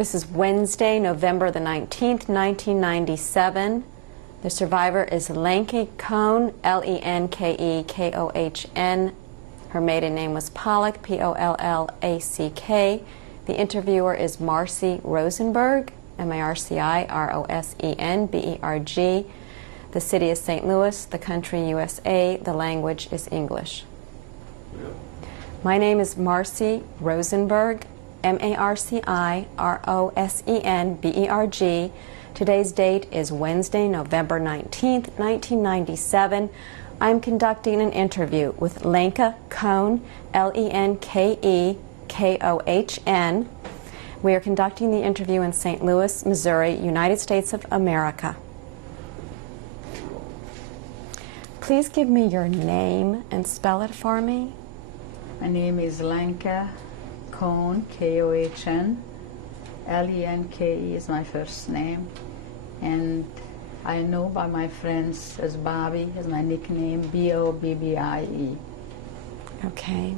This is Wednesday, November the 19th, 1997. The survivor is Lenke Kohn, Lenke-Kohn. Her maiden name was Pollák, Pollack. The interviewer is Marcy Rosenberg, Marcirosenberg. The city is St. Louis, the country USA, the language is English. My name is Marcy Rosenberg, Marcirosenberg. Today's date is Wednesday, November 19th, 1997. I'm conducting an interview with Lenke Kohn, Lenkekohn. We are conducting the interview in St. Louis, Missouri, United States of America. Please give me your name and spell it for me. My name is Lenke Kohn, Kohn. Lenke is my first name, and I know by my friends as Bobbie, as my nickname, Bobbie. Okay.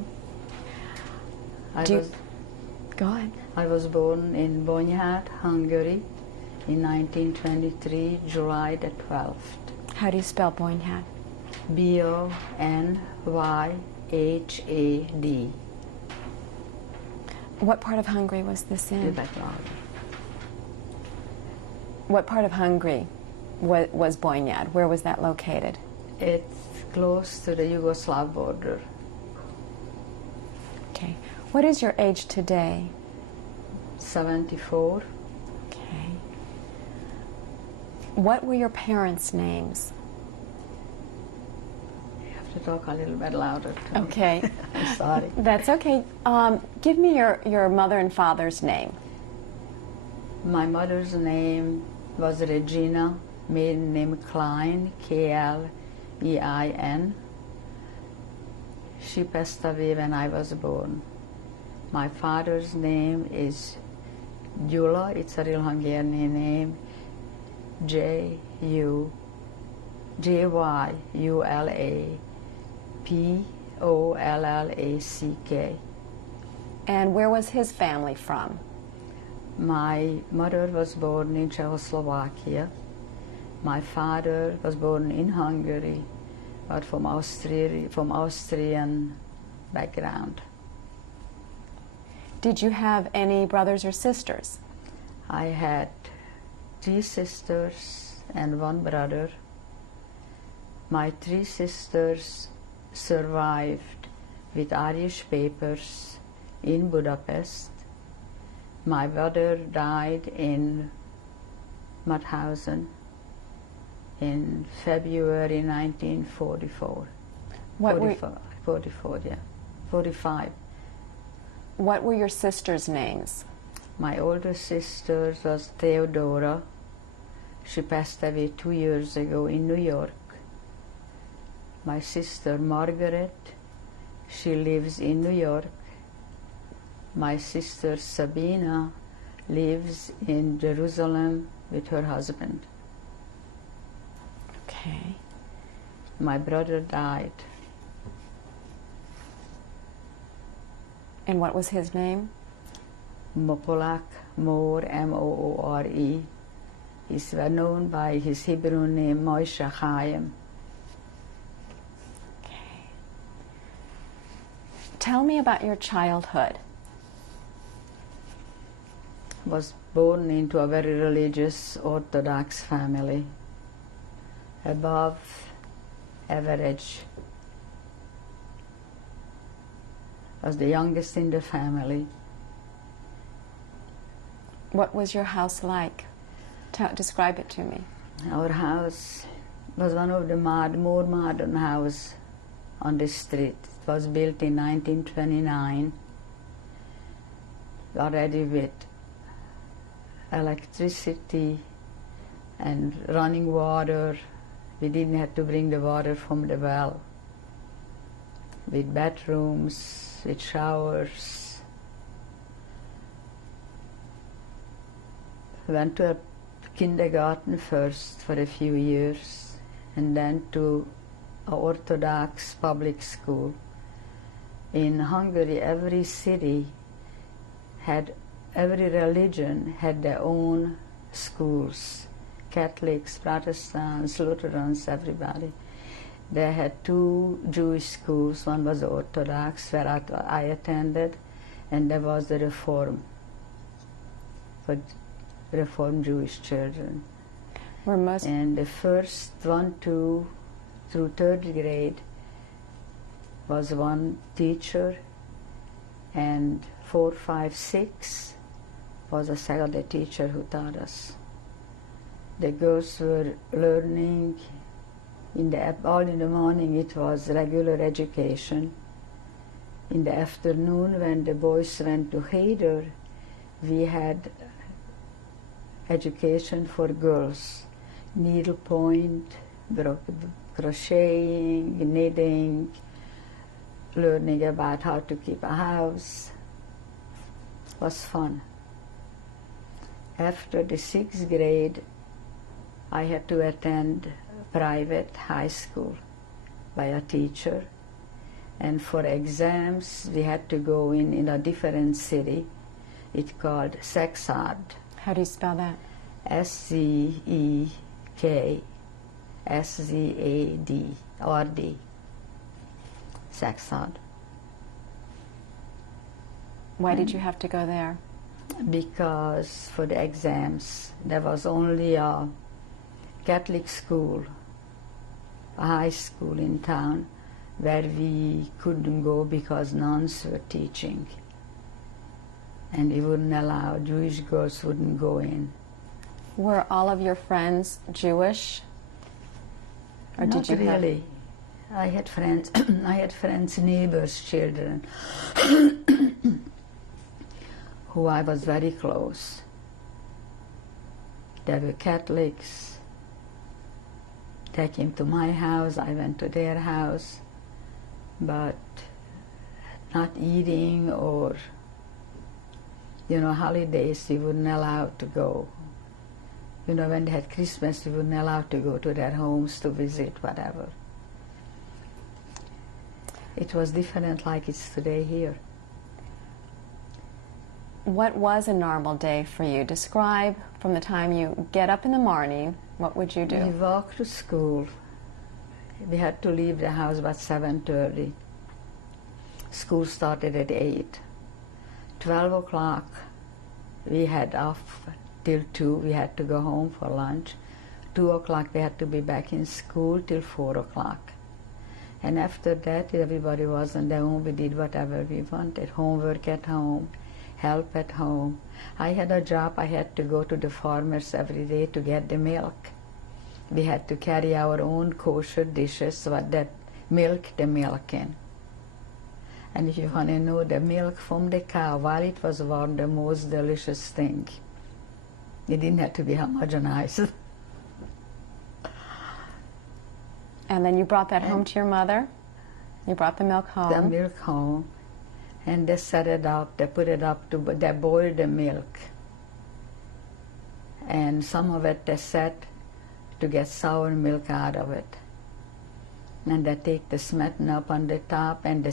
Go ahead. I was born in Bonyhád, Hungary, in 1923, July the 12th. How do you spell Bonyhád? Bonyhád. What part of Hungary was this in? Evacuation. What part of Hungary was Bonyhád? Where was that located? It's close to the Yugoslav border. Okay. What is your age today? 74. Okay. What were your parents' names? To talk a little bit louder. Okay. I'm sorry. That's okay. Give me your mother and father's name. My mother's name was Regina, maiden name Klein, Klein. She passed away when I was born. My father's name is Gyula, it's a real Hungarian name, Jyula. Pollack. And where was his family from? My mother was born in Czechoslovakia. My father was born in Hungary, but from Austrian background. Did you have any brothers or sisters? I had 3 sisters and 1 brother. My 3 sisters survived with Irish papers in Budapest. My brother died in Mauthausen in February 1944. 45. What were your sisters' names? My older sister was Theodora. She passed away 2 years ago in New York. My sister Margaret, she lives in New York. My sister Sabina lives in Jerusalem with her husband. Okay. My brother died. And what was his name? Pollák, Moore, Moore. He's well known by his Hebrew name, Moshe Chaim. Tell me about your childhood. Was born into a very religious Orthodox family, above average. Was the youngest in the family. What was your house like? Describe it to me. Our house was one of the more modern houses on the street. It was built in 1929, already with electricity and running water. We didn't have to bring the water from the well. With bathrooms, with showers. Went to a kindergarten first for a few years, and then to an Orthodox public school. In Hungary, every city had every religion had their own schools. Catholics, Protestants, Lutherans, everybody. They had two Jewish schools. One was Orthodox, where I attended, and there was the Reform, for Reformed Jewish children. And the first 1, 2 through 3rd grade was one teacher, and 4, 5, 6 was a second teacher who taught us. The girls were learning all in the morning. It was regular education. In the afternoon, when the boys went to Cheder, we had education for girls: needlepoint, crocheting, knitting, learning about how to keep a house. It was fun. After the 6th grade, I had to attend private high school by a teacher, and for exams we had to go in a different city. It's called Szexárd. How do you spell that? Szekszád. Szexárd. Why did you have to go there? Because for the exams there was only a Catholic school, a high school in town, where we couldn't go because nuns were teaching, and we wouldn't allow, Jewish girls wouldn't go in. Were all of your friends Jewish? Or Not did you really. I had friends, I had friends, neighbors' children, who I was very close. They were Catholics. They came to my house, I went to their house, but not eating or, holidays we wouldn't allow to go. When they had Christmas, we wouldn't allow to go to their homes to visit, whatever. It was different like it's today here. What was a normal day for you? Describe from the time you get up in the morning, what would you do? We walked to school. We had to leave the house about 7:30. School started at 8. 12 o'clock, we had off till 2. We had to go home for lunch. 2 o'clock, we had to be back in school till 4 o'clock. And after that, everybody was on their own. We did whatever we wanted. Homework at home, help at home. I had a job. I had to go to the farmers every day to get the milk. We had to carry our own kosher dishes, that milk in. And if you want to know, the milk from the cow, while it was warm, the most delicious thing. It didn't have to be homogenized. And then you brought that home to your mother? You brought the milk home? The milk home. And they set it up, they put it up, they boiled the milk. And some of it they set to get sour milk out of it. And they take the smetana up on the top and they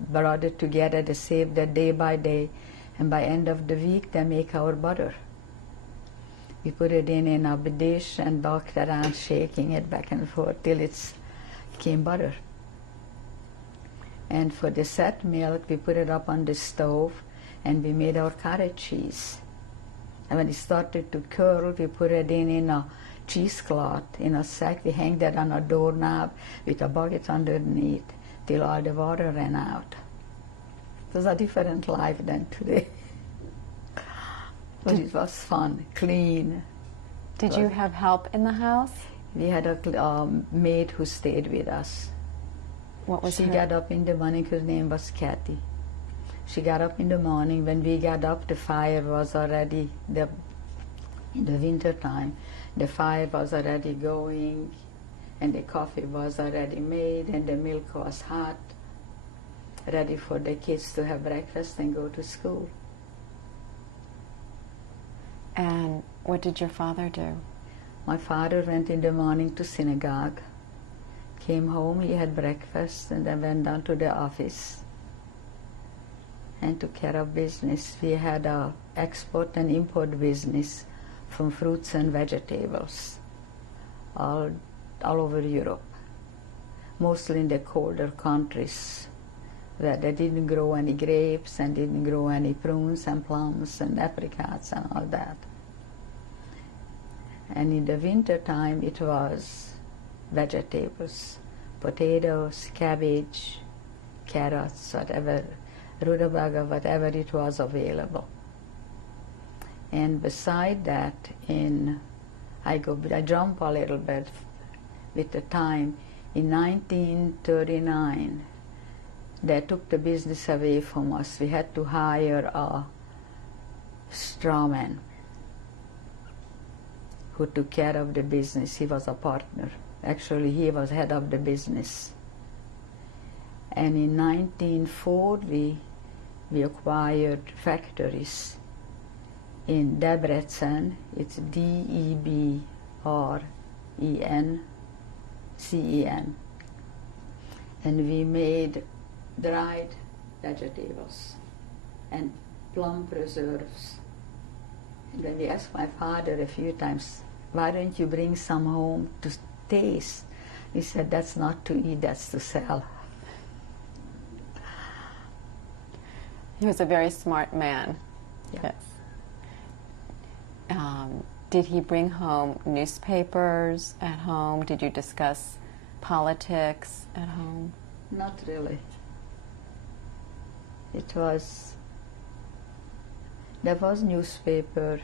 brought it together, they saved it day by day. And by end of the week, they make our butter. We put it in a dish and walked around shaking it back and forth till it came butter. And for the set milk, we put it up on the stove and we made our cottage cheese. And when it started to curl, we put it in a cheesecloth, in a sack. We hang that on a doorknob with a bucket underneath till all the water ran out. It was a different life than today. But it was fun, clean. Did you have help in the house? We had a maid who stayed with us. What was she her? got up in the morning, her name was Kathy. She got up in the morning. When we got up, the fire was already, in the winter time, the fire was already going, and the coffee was already made, and the milk was hot, ready for the kids to have breakfast and go to school. And what did your father do? My father went in the morning to synagogue, came home, he had breakfast, and then went down to the office. and took care of business. We had a export and import business from fruits and vegetables all over Europe, mostly in the colder countries where they didn't grow any grapes and didn't grow any prunes and plums and apricots and all that. And in the winter time it was vegetables, potatoes, cabbage, carrots, whatever, rutabaga, whatever it was available. And beside that, I jump a little bit with the time. In 1939, they took the business away from us. We had to hire a strawman who took care of the business. He was a partner. Actually, he was head of the business. And in 1940, we acquired factories in Debrecen. It's Debrencen, and we made dried vegetables and plum preserves. And then we asked my father a few times, why don't you bring some home to taste? He said, that's not to eat, that's to sell. He was a very smart man. Yeah. Yes. Did he bring home newspapers at home? Did you discuss politics at home? Not really. There was newspaper,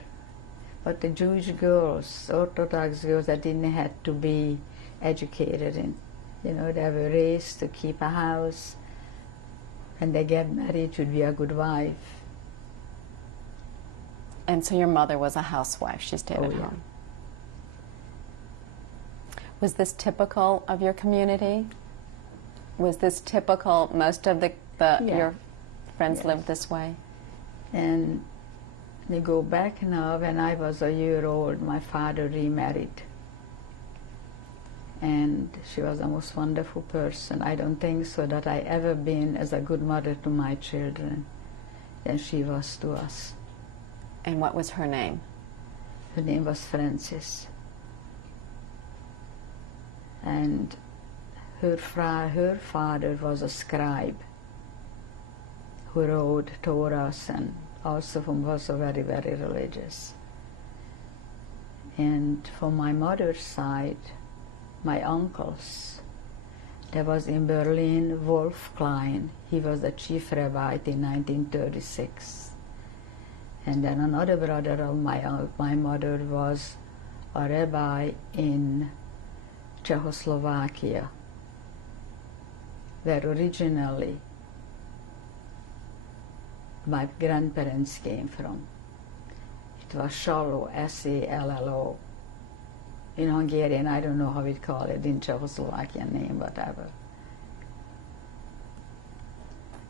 but the Jewish girls, Orthodox girls, that didn't have to be educated in. They were raised to keep a house. When they get married, should be a good wife. And so your mother was a housewife. She stayed at home. Was this typical of your community? Was this typical? Most of your friends lived this way? And they go back now. When I was a year old, my father remarried. And she was the most wonderful person. I don't think so that I ever been as a good mother to my children than she was to us. And what was her name? Her name was Frances. And her father was a scribe who wrote Torahs and also was very, very religious. And from my mother's side, my uncles, there was in Berlin Wolf Klein. He was the chief rabbi in 1936. And then another brother of my mother was a rabbi in Czechoslovakia, where originally my grandparents came from. It was Sallo, S-A-L-L-O. In Hungarian, I don't know how we'd call it, in Czechoslovakian name, whatever.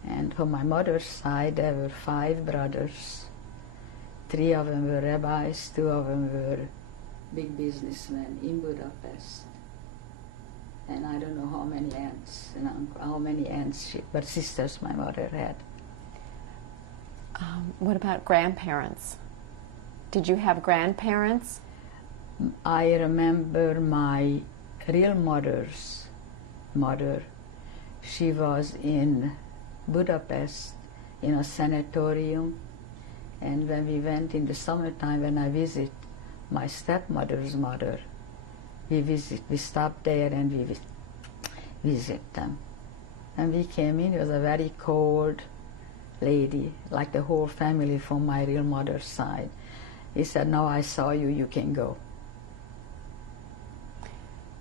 And from my mother's side, there were 5 brothers. 3 of them were rabbis, 2 of them were big businessmen in Budapest. And I don't know how many aunts but sisters my mother had. What about grandparents? Did you have grandparents? I remember my real mother's mother. She was in Budapest in a sanatorium, and when we went in the summertime, when I visit my stepmother's mother, we stopped there and we visit them. And we came in, it was a very cold lady, like the whole family from my real mother's side. He said, now I saw you, you can go.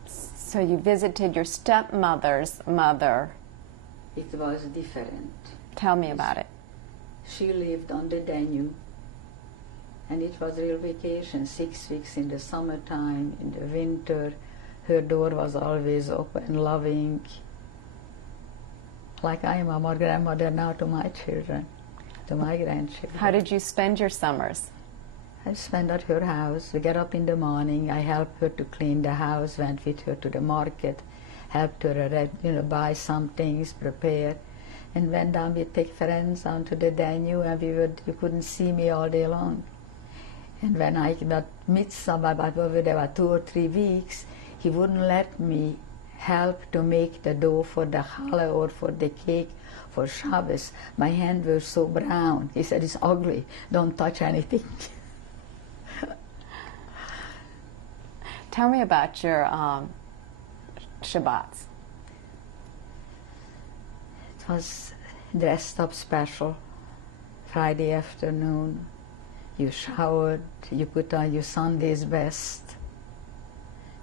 So you visited your stepmother's mother. It was different. Tell me about it. She lived on the Danube, and it was real vacation, 6 weeks in the summertime, in the winter. Her door was always open, loving, like I am a grandmother now to my children, to my grandchildren. How did you spend your summers? I spent at her house. We get up in the morning, I helped her to clean the house, went with her to the market, helped her buy some things, prepare. and went down with take friends onto the Danube, and you couldn't see me all day long. And when I got midsummer, but over there were 2 or 3 weeks, he wouldn't let me help to make the dough for the challah or for the cake for Shabbos. My hands were so brown. He said, it's ugly, don't touch anything. Tell me about your Shabbats. It was dressed up special. Friday afternoon, you showered, you put on your Sunday's best.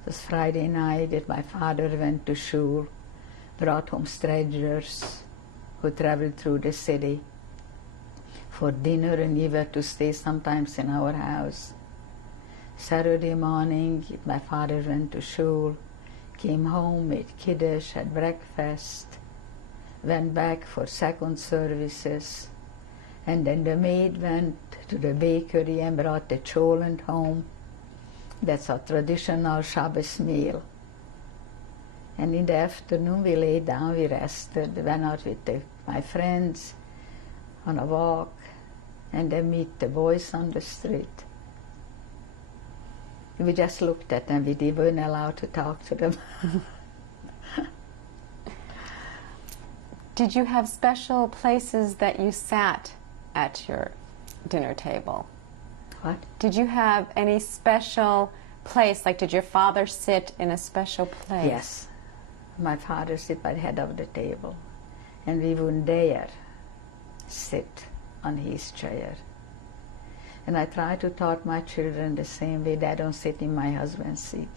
It was Friday night that my father went to shul, brought home strangers who traveled through the city for dinner, and we were to stay sometimes in our house. Saturday morning, my father went to shul, came home, made kiddush, had breakfast, went back for second services, and then the maid went to the bakery and brought the cholent home. That's a traditional Shabbos meal. And in the afternoon we lay down, we rested, went out with my friends on a walk, and then meet the boys on the street. We just looked at them, we weren't allowed to talk to them. Did you have special places that you sat at your dinner table? What? Did you have any special place, like did your father sit in a special place? Yes. My father sit by the head of the table, and we wouldn't dare sit on his chair. And I try to taught my children the same way. They don't sit in my husband's seat.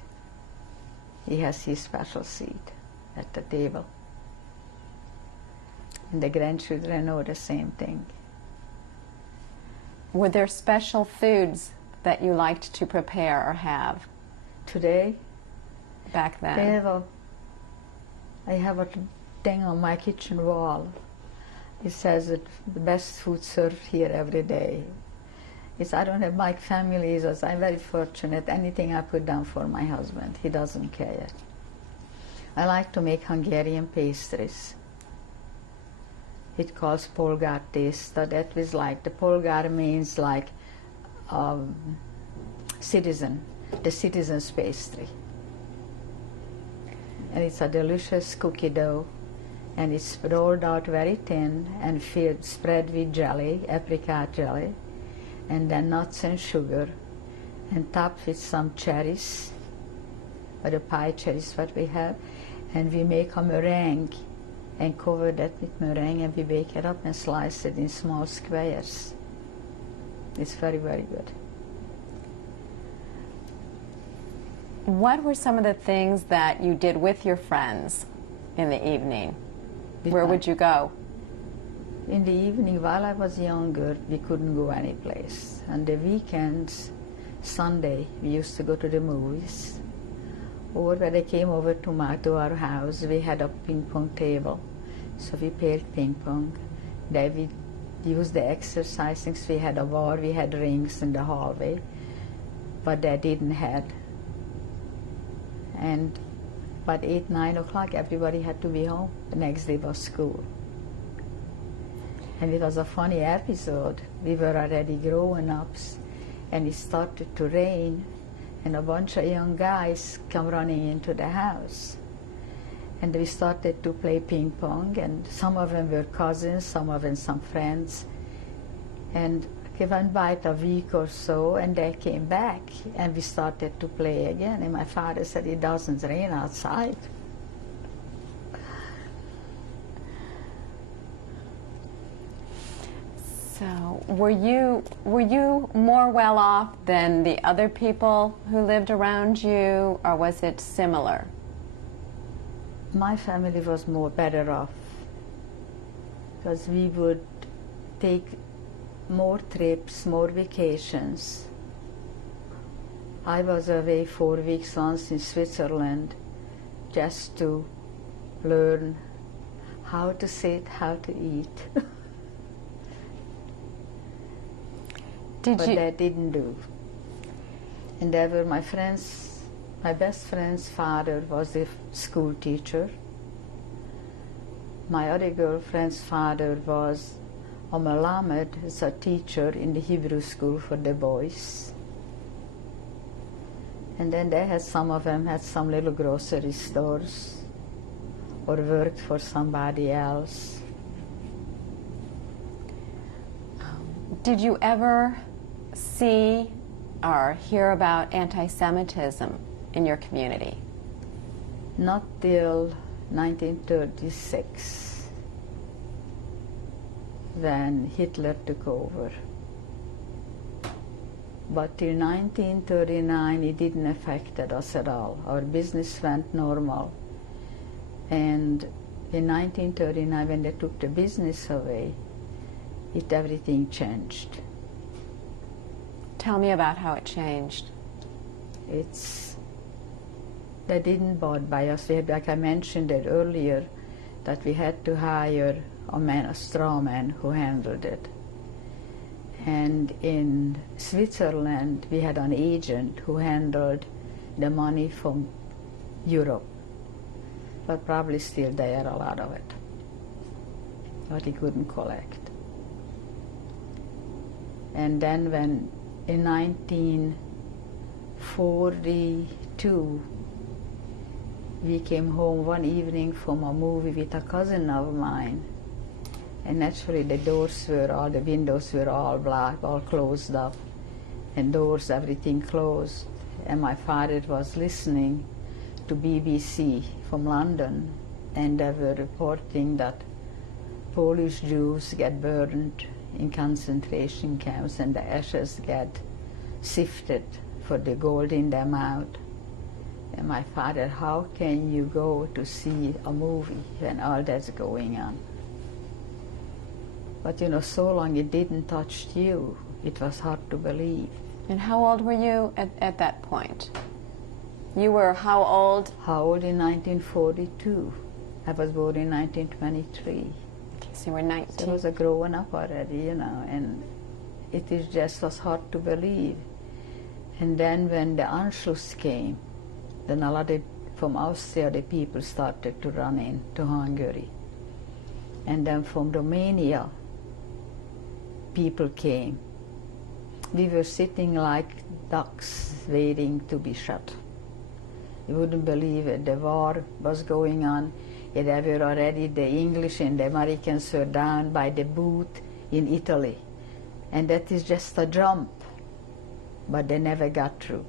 He has his special seat at the table. And the grandchildren know the same thing. Were there special foods that you liked to prepare or have? Today? Back then? I have a thing on my kitchen wall. It says that the best food served here every day. I don't have my family, I'm very fortunate. Anything I put down for my husband, he doesn't care. I like to make Hungarian pastries. It calls Pollák tészta. That was like, the Polgár means like citizen, the citizen's pastry. And it's a delicious cookie dough, and it's rolled out very thin and filled, spread with jelly, apricot jelly, and then nuts and sugar, and topped with some cherries, or the pie cherries what we have, and we make a meringue and cover that with meringue, and we bake it up and slice it in small squares. It's very, very good. What were some of the things that you did with your friends in the evening? Where would you go? In the evening, while I was younger, we couldn't go any place. On the weekends, Sunday, we used to go to the movies. Or when they came over to our house, we had a ping pong table. So we played ping pong. Then we used the exercise things. We had a bar, we had rings in the hallway, but they didn't have. And by 8, 9 o'clock, everybody had to be home. The next day was school. And it was a funny episode. We were already grown-ups, and it started to rain, and a bunch of young guys come running into the house. And we started to play ping pong, and some of them were cousins, some of them some friends. And it went by a week or so, and they came back, and we started to play again. And my father said, it doesn't rain outside. So, were you more well off than the other people who lived around you, or was it similar? My family was better off, because we would take more trips, more vacations. I was away 4 weeks once in Switzerland just to learn how to sit, how to eat. But that didn't do. And there were my friends, my best friend's father was a school teacher. my other girlfriend's father was a melamed, it's a teacher in the Hebrew school for the boys. And then they had, some of them had some little grocery stores or worked for somebody else. Did you ever see or hear about anti-Semitism in your community? Not till 1936, when Hitler took over. But till 1939, it didn't affect us at all. Our business went normal. And in 1939, when they took the business away, everything changed. Tell me about how it changed. They didn't bought by us. We had, like I mentioned it earlier, that we had to hire a straw man who handled it. And in Switzerland, we had an agent who handled the money from Europe. But probably still there a lot of it. But he couldn't collect. And then when in 1942, we came home one evening from a movie with a cousin of mine. And naturally the windows were all black, all closed up. And doors, everything closed. And my father was listening to BBC from London. And they were reporting that Polish Jews get burned in concentration camps and the ashes get sifted for the gold in their mouth. And my father, how can you go to see a movie when all that's going on? But you know, so long it didn't touch you, it was hard to believe. And how old were you at that point? You were how old? How old in 1942? I was born in 1923. Okay, so you were 19. So I was growing up already, you know, and it was hard to believe. And then when the Anschluss came, then a lot of, from Austria, the people started to run into Hungary. And then from Romania, people came. We were sitting like ducks waiting to be shot. You wouldn't believe it. The war was going on. There were already the English and the Americans were down by the booth in Italy. And that is just a jump. But they never got through.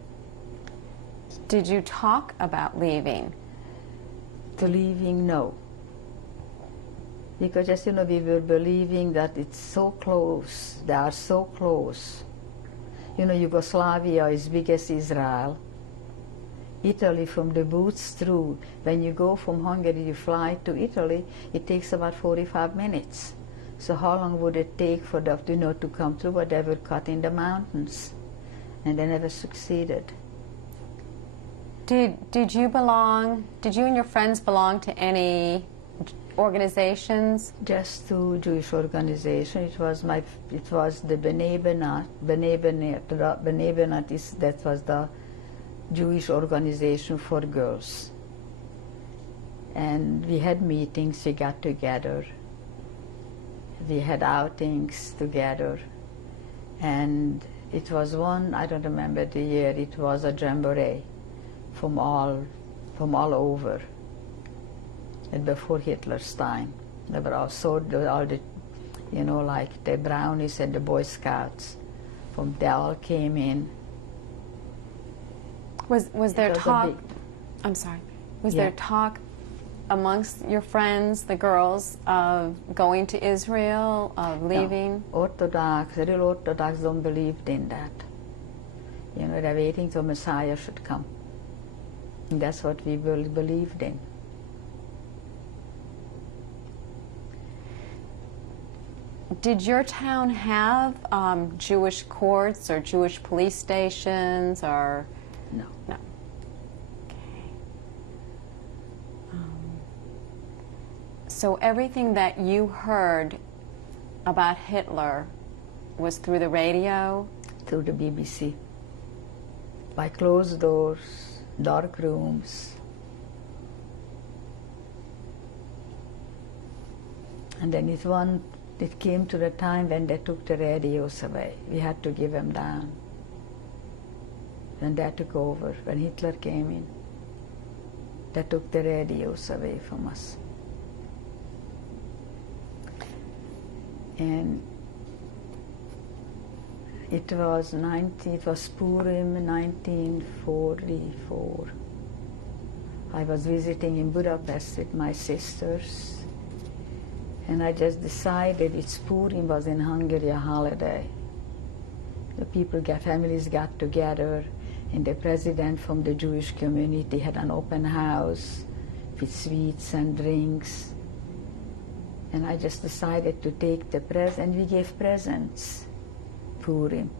Did you talk about leaving? To leaving, no. Because just, you know, we were believing that it's so close, they are so close. You know, Yugoslavia is big as Israel. Italy, from the booths through, when you go from Hungary, you fly to Italy, it takes about 45 minutes. So how long would it take for them, you know, to come through? But they were cut in the mountains, and they never succeeded. Did you and your friends belong to any organizations? Just to Jewish organization. It was the B'nai B'nai. That was the Jewish organization for girls. And we had meetings, we got together. We had outings together. And it was one, I don't remember the year, it was a jamboree from all over. And before Hitler's time. They were all the, you know, like the Brownies and the Boy Scouts. They all came in. Was there talk? I'm sorry. Was there talk amongst your friends, the girls, of going to Israel, of leaving? No. The real Orthodox don't believe in that. You know, they're waiting till Messiah should come. And that's what we believed in. Did your town have Jewish courts or Jewish police stations or? No. No. Okay. So everything that you heard about Hitler was through the radio? Through the BBC. By closed doors, dark rooms. And then it came to the time when they took the radios away. We had to give them down. And that took over when Hitler came in. They took the radios away from us. And it was Purim 1944. I was visiting in Budapest with my sisters, and I just decided it's Purim was in Hungary a holiday. The families got together, and the president from the Jewish community had an open house with sweets and drinks. And I just decided to take the and we gave presents, Purim,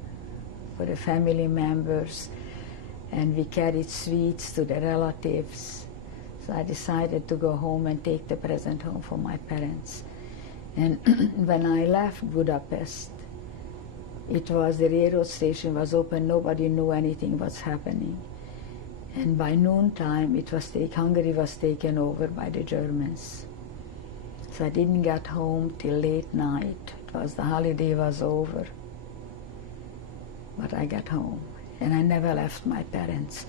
for the family members, and we carried sweets to the relatives. So I decided to go home and take the present home for my parents. And when I left Budapest, the railroad station was open, nobody knew anything was happening. And by noontime, Hungary was taken over by the Germans. So I didn't get home till late night. The holiday was over. But I got home, and I never left my parents.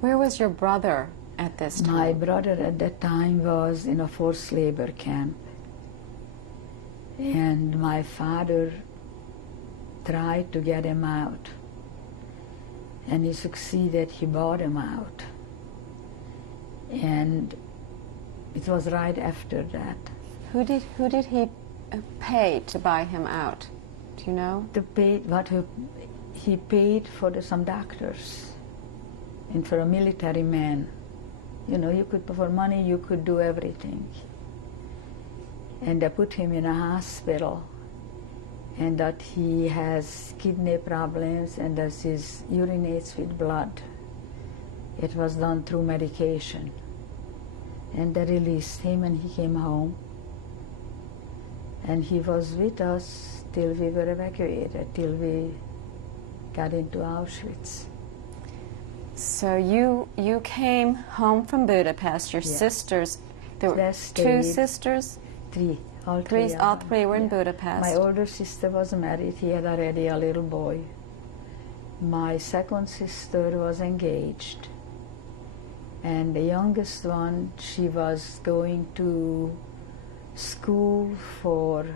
Where was your brother at this time? My brother at that time was in a forced labor camp. And my father tried to get him out. And he succeeded, he bought him out. And it was right after that. Who did he pay to buy him out? Do you know? He paid for some doctors and for a military man. For money you could do everything. And they put him in a hospital, and that he has kidney problems and that he urinates with blood. It was done through medication. And they released him, and he came home. And he was with us till we were evacuated, till we got into Auschwitz. So you came home from Budapest. Your sisters, there were two sisters? Three. All three were in Budapest. My older sister was married. He had already a little boy. My second sister was engaged. And the youngest one, she was going to school for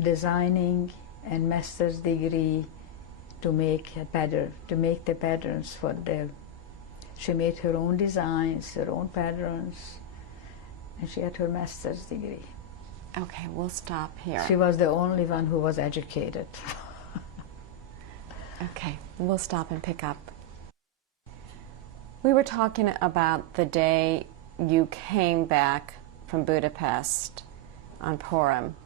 designing and master's degree to make the patterns for she made her own designs, her own patterns, and she had her master's degree. Okay, we'll stop here. She was the only one who was educated. Okay, we'll stop and pick up. We were talking about the day you came back from Budapest on Purim.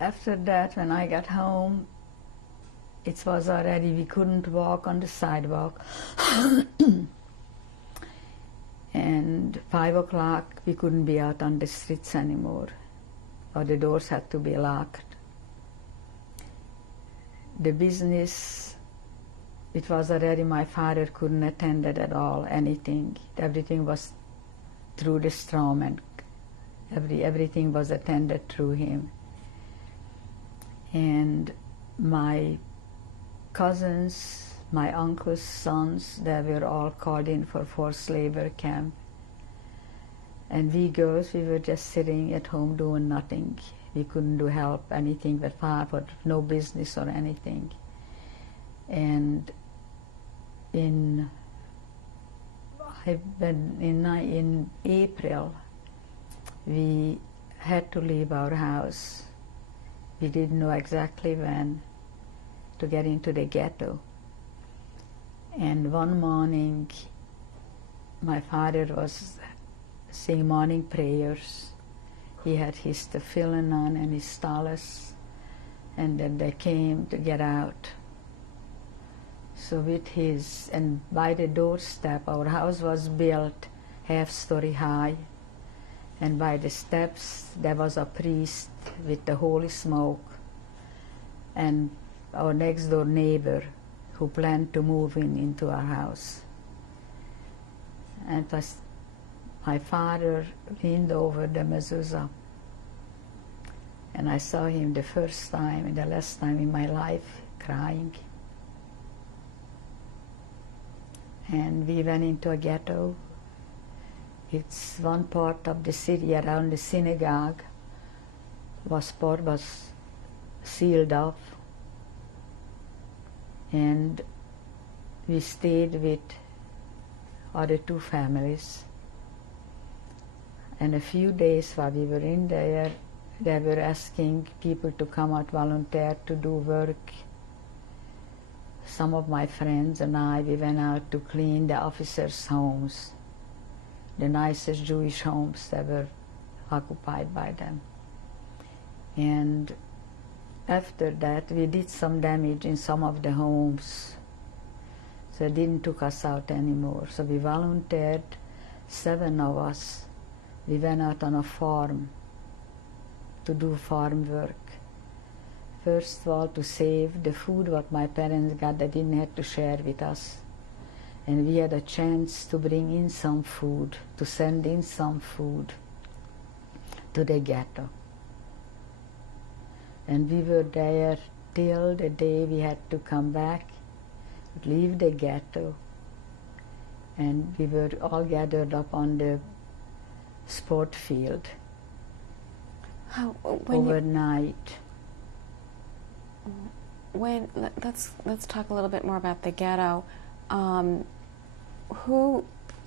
After that, when I got home, it was already, we couldn't walk on the sidewalk. And 5 o'clock, we couldn't be out on the streets anymore, or the doors had to be locked. The business, it was already, my father couldn't attend it at all, anything. Everything was through the Strawman. Everything was attended through him. And my cousins, my uncle's sons, they were all called in for forced labor camp. And we girls, we were just sitting at home doing nothing. We couldn't do help anything but no business or anything. And in April, we had to leave our house. We didn't know exactly when to get into the ghetto. And one morning, my father was saying morning prayers. He had his tefillin on and his tallis, and then they came to get out. So and by the doorstep, our house was built half-story high, and by the steps there was a priest with the holy smoke, and our next door neighbor who planned to move into our house. and my father leaned over the mezuzah, and I saw him the first time and the last time in my life crying. And we went into a ghetto. It's one part of the city around the synagogue was sealed off, and we stayed with other two families. And a few days while we were in there, they were asking people to come out volunteer to do work. Some of my friends and I, we went out to clean the officers' homes, the nicest Jewish homes that were occupied by them. And after that, we did some damage in some of the homes, so it didn't took us out anymore. So we volunteered, 7 of us. We went out on a farm to do farm work. First of all, to save the food what my parents got, they didn't have to share with us. And we had a chance to bring in some food, to send in some food to the ghetto. And we were there till the day we had to come back, leave the ghetto, and we were all gathered up on the sport field overnight. Let's talk a little bit more about the ghetto. Who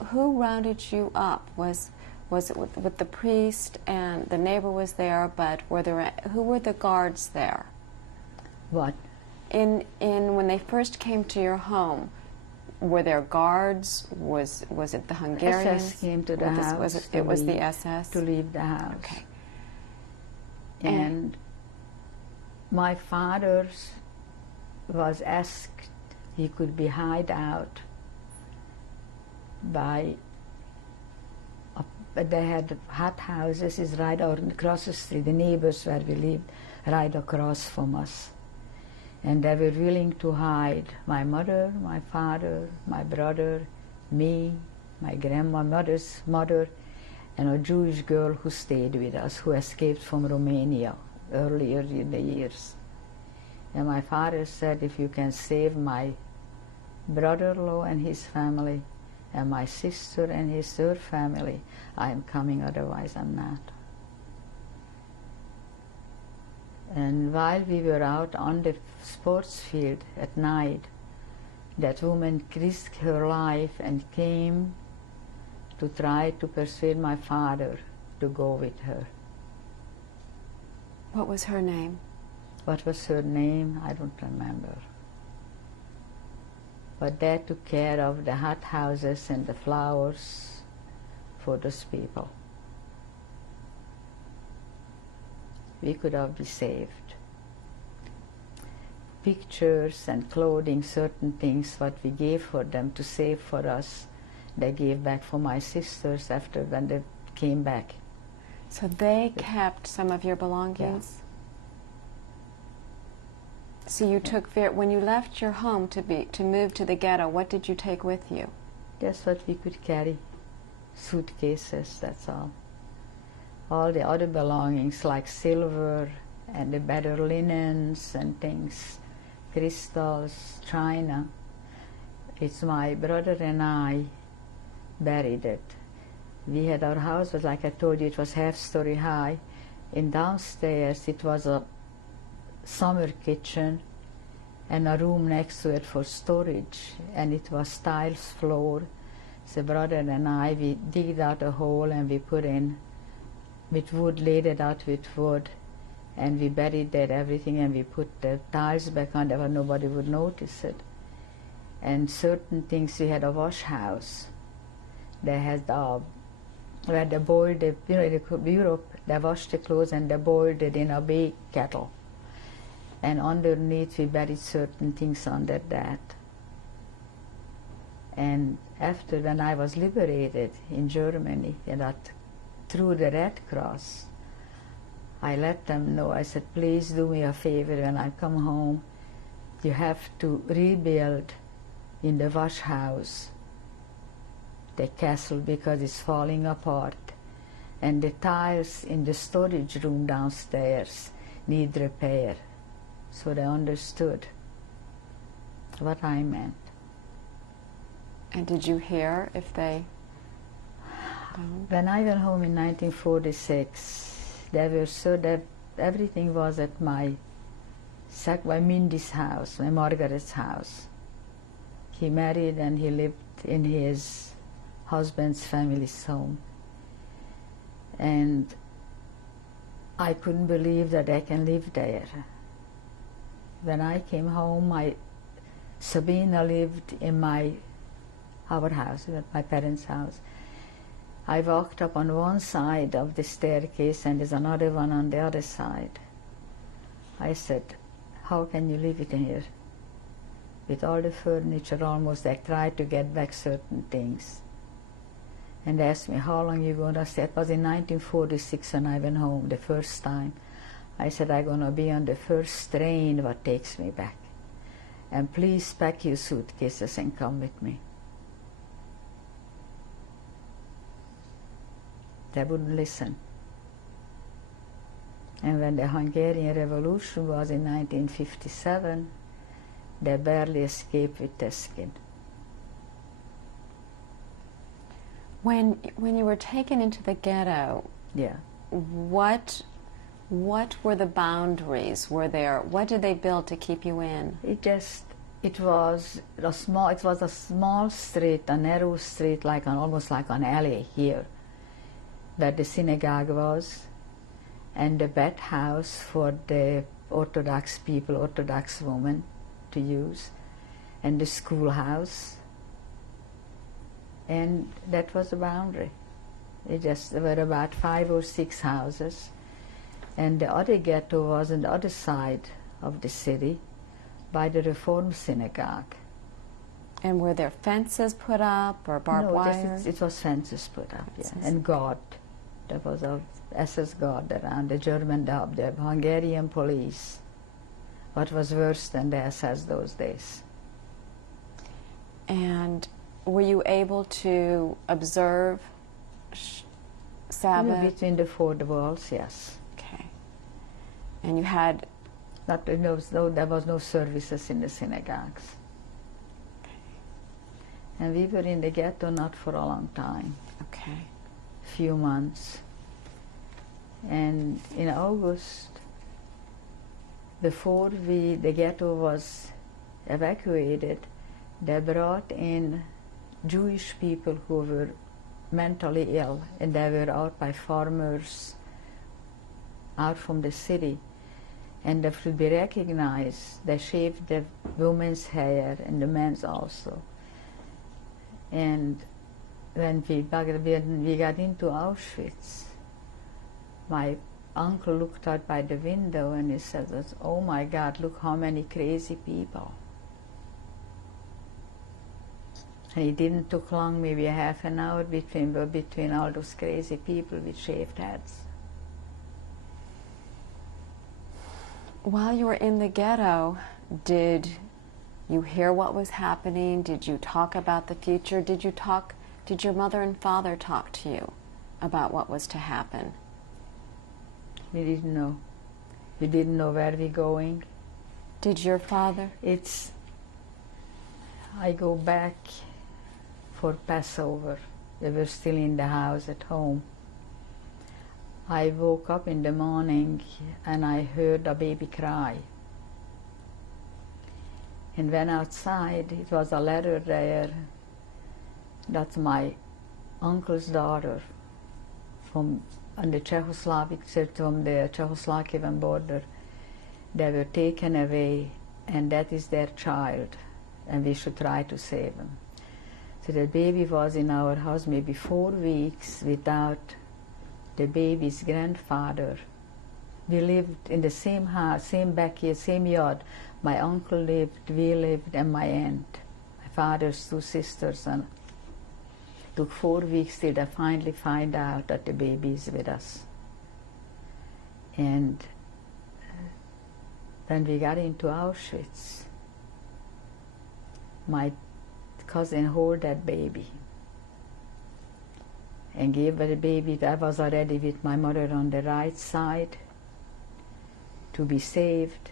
rounded you up? Was it with the priest and the neighbor was there? But who were the guards there? What? In when they first came to your home, were there guards? Was it the Hungarians? SS came to the house. It was the SS to leave the house. Okay. And my father was asked he could be hide out by. They had hot houses is right across the street. The neighbors where we lived right across from us. And they were willing to hide my mother, my father, my brother, me, my grandmother's mother, and a Jewish girl who stayed with us, who escaped from Romania earlier in the years. And my father said, if you can save my brother-in-law and his family, and my sister and her family, I am coming, otherwise I'm not. And while we were out on the sports field at night, that woman risked her life and came to try to persuade my father to go with her. What was her name? What was her name? I don't remember. But they took care of the hot houses and the flowers for those people. We could have been saved. Pictures and clothing, certain things what we gave for them to save for us, they gave back for my sisters after when they came back. So they kept some of your belongings? Yeah. So you took, when you left your home to move to the ghetto, what did you take with you? That's what we could carry. Suitcases, that's all. All the other belongings like silver and the better linens and things, crystals, china. It's my brother and I buried it. We had our house, but like I told you, it was half-story high. And downstairs it was a summer kitchen and a room next to it for storage, and it was tiles floor. So brother and I, we digged out a hole and we put in with wood, laid it out with wood, and we buried there everything, and we put the tiles back on there where nobody would notice it. And certain things, we had a wash house. They had where they boiled it, in Europe, they washed the clothes and they boiled it in a big kettle. And underneath we buried certain things under that. And after, when I was liberated in Germany, through the Red Cross, I let them know, I said, please do me a favor, when I come home, you have to rebuild in the wash house the castle because it's falling apart. And the tiles in the storage room downstairs need repair. So they understood what I meant. And did you hear if they... When I went home in 1946, they were so that everything was at my Mindy's house, my Margaret's house. He married and he lived in his husband's family's home. And I couldn't believe that I can live there. When I came home, Sabina lived in our house, my parents' house. I walked up on one side of the staircase and there's another one on the other side. I said, how can you live in here? With all the furniture almost, I tried to get back certain things. And they asked me, how long you going to stay? It was in 1946 when I went home, the first time. I said, I'm going to be on the first train what takes me back. And please pack your suitcases and come with me. They wouldn't listen. And when the Hungarian Revolution was in 1957, they barely escaped with their skin. When you were taken into the ghetto, yeah, what were the boundaries? What did they build to keep you in? It was a small street, a narrow street, almost like an alley here, where the synagogue was, and the bathhouse for the Orthodox people, Orthodox women to use, and the schoolhouse. And that was the boundary. There were about 5 or 6 houses. And the other ghetto was on the other side of the city by the Reform synagogue. And were there fences put up or barbed wire? It was fences put up, yeah. And guard. There was a SS guard around, the German, the Hungarian police. What was worse than the SS those days. And were you able to observe Sabbath? Between the 4 walls, yes. Okay. And you had... there was no services in the synagogues. Okay. And we were in the ghetto not for a long time. Okay. Few months. And in August, before the ghetto was evacuated, they brought in Jewish people who were mentally ill, and they were out by farmers out from the city. And they should be recognized. They shaved the women's hair and the men's also. And when we got into Auschwitz, my uncle looked out by the window and he said, oh my God, look how many crazy people. And it didn't took long, maybe a half an hour between all those crazy people with shaved heads. While you were in the ghetto, did you hear what was happening? Did you talk about the future? Did your mother and father talk to you about what was to happen? We didn't know. We didn't know where we're going. Did your father? I go back for Passover. They were still in the house at home. I woke up in the morning and I heard a baby cry. And went outside, it was a letter there. That's my uncle's daughter from the Czechoslovakian border. They were taken away, and that is their child, and we should try to save them. So the baby was in our house maybe 4 weeks without the baby's grandfather. We lived in the same house, same backyard, same yard. My uncle lived, we lived, and my aunt, my father's 2 sisters. And it took 4 weeks till they finally find out that the baby is with us. And when we got into Auschwitz, my cousin held that baby. and gave the baby. I was already with my mother on the right side to be saved.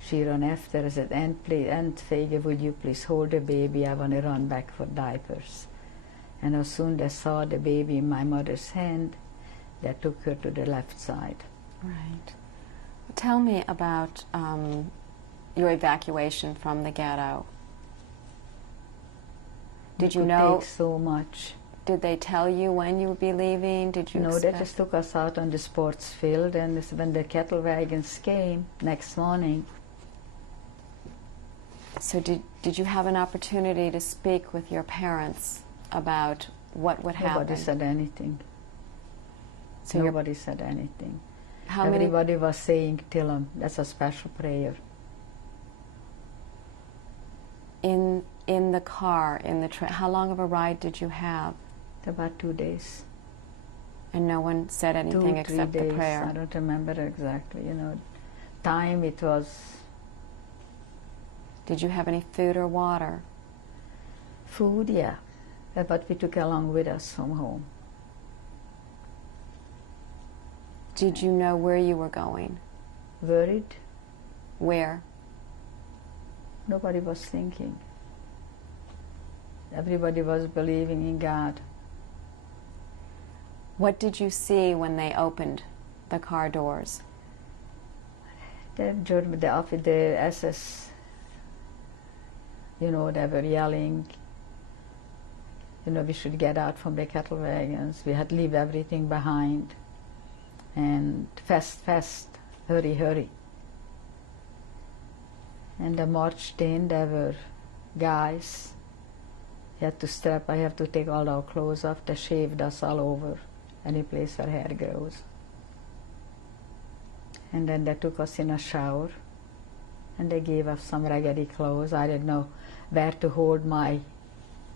She ran after and said, Aunt Fege, would you please hold the baby? I want to run back for diapers. And as soon as they saw the baby in my mother's hand, they took her to the left side. Right. Tell me about your evacuation from the ghetto. Did you know? Take so much. Did they tell you when you would be leaving? Did you No, expect? they just took us out on the sports field, and when the cattle wagons came next morning. So did you have an opportunity to speak with your parents about what would happen? Nobody said anything. So Nobody said anything. how Everybody was saying, Tillam, that's a special prayer. many in the car, in the train? How long of a ride did you have? About 2 days. And no one said anything 2, 3 except days. the prayer. I don't remember exactly. Time it was. Did you have any food or water? Food, yeah, but we took along with us from home. Did you know where you were going? Worried? Where? Nobody was thinking. Everybody was believing in God. What did you see when they opened the car doors? The SS, they were yelling, we should get out from the cattle wagons. We had to leave everything behind. And fast, fast, hurry, hurry. And they marched in, there were guys. You had to strap, I have to take all our clothes off. They shaved us all over, any place where hair grows. And then they took us in a shower, and they gave us some raggedy clothes. I didn't know where to hold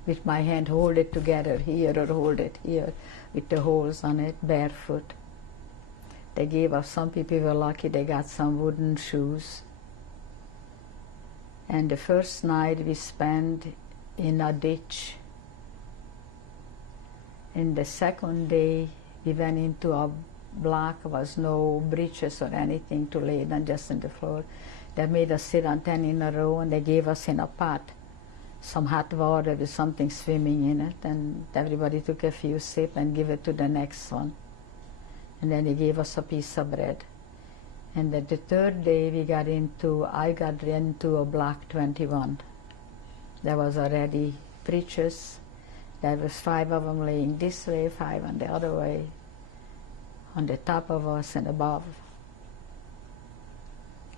with my hand, hold it together here or hold it here with the holes on it, barefoot. They gave us, some people were lucky, they got some wooden shoes. And the first night we spent in a ditch. And the second day we went into a block, there was no breeches or anything to lay down, just on the floor. They made us sit on 10 in a row, and they gave us in a pot some hot water with something swimming in it, and everybody took a few sips and gave it to the next one. And then they gave us a piece of bread. And then the third day I got into a block 21. There was already breeches. There was 5 of them laying this way, 5 on the other way, on the top of us and above.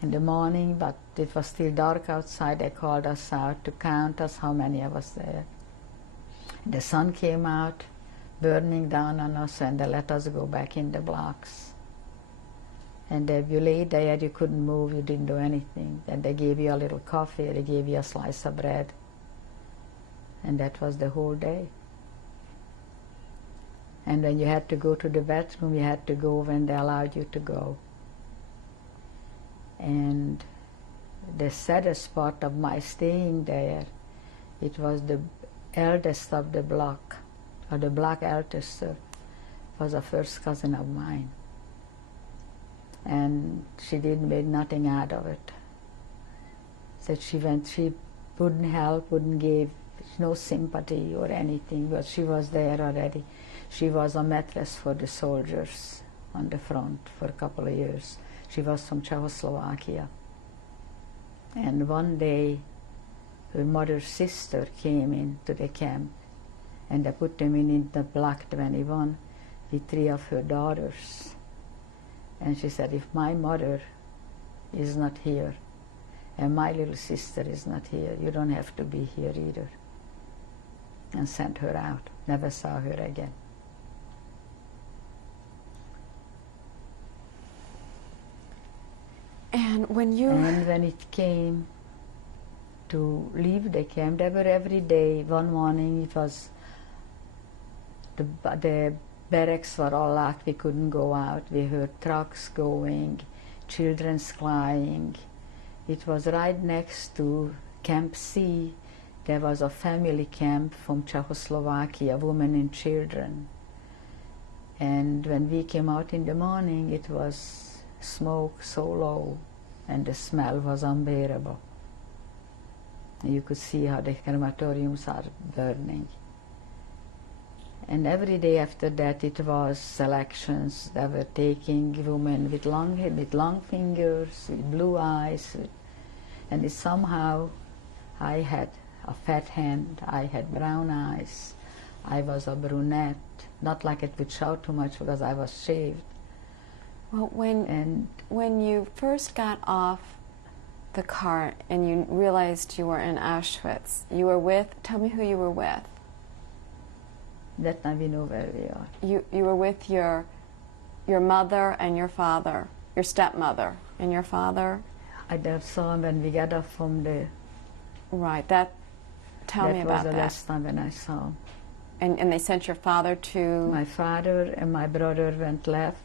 In the morning, but it was still dark outside, they called us out to count us how many of us there. The sun came out, burning down on us, and they let us go back in the blocks. And if you lay there, you couldn't move, you didn't do anything. Then they gave you a little coffee, they gave you a slice of bread. And that was the whole day. And when you had to go to the bathroom, you had to go when they allowed you to go. And the saddest part of my staying there, it was the eldest of the block, or the block eldest, was a first cousin of mine. And she didn't make nothing out of it. Said she wouldn't help, wouldn't give no sympathy or anything, but she was there already. She was a mattress for the soldiers on the front for a couple of years. She was from Czechoslovakia. And one day, her mother's sister came into the camp, and they put them in the block 21 with 3 of her daughters. And she said, if my mother is not here, and my little sister is not here, you don't have to be here either. And sent her out. Never saw her again. And when it came to leave the camp, they were every day. One morning it was, the barracks were all locked, we couldn't go out. We heard trucks going, children crying. It was right next to Camp C. There was a family camp from Czechoslovakia, women and children. And when we came out in the morning, it was smoke so low and the smell was unbearable. You could see how the crematoriums are burning. And every day after that it was selections. They were taking women with long fingers, with blue eyes, and somehow I had a fat hand, I had brown eyes, I was a brunette, not like it would show too much because I was shaved. Well, when you first got off the car and you realized you were in Auschwitz, you were with, tell me who you were with. That now we know where we are. You were with your mother and your father, your stepmother and your father? I saw him when we got off from the... Right, tell me about that. That was the last time when I saw him. And they sent your father to... My father and my brother went left.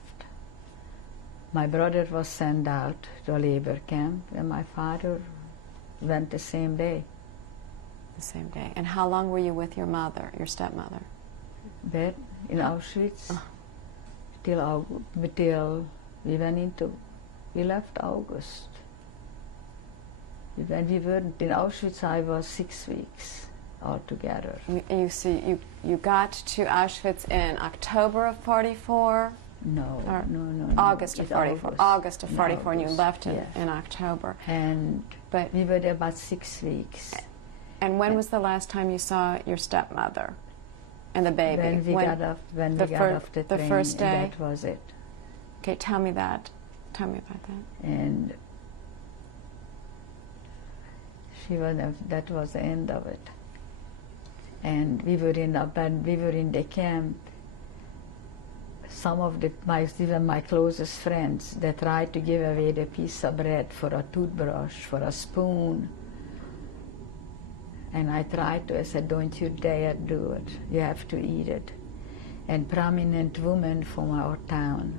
My brother was sent out to a labor camp, and my father went the same day. The same day. And how long were you with your mother, your stepmother? But in Auschwitz, till we left August. When we were in Auschwitz, I was 6 weeks altogether. You got to Auschwitz in October of 44? No. August of 44. August of 44, and you left in October. But we were there about 6 weeks. And when was the last time you saw your stepmother and the baby? When we got off the train, the first day? That was it. Okay, tell me that. Tell me about that. And that was the end of it. And we were in the camp. Some of even my closest friends, they tried to give away the piece of bread for a toothbrush, for a spoon. And I said, don't you dare do it. You have to eat it. And prominent women from our town,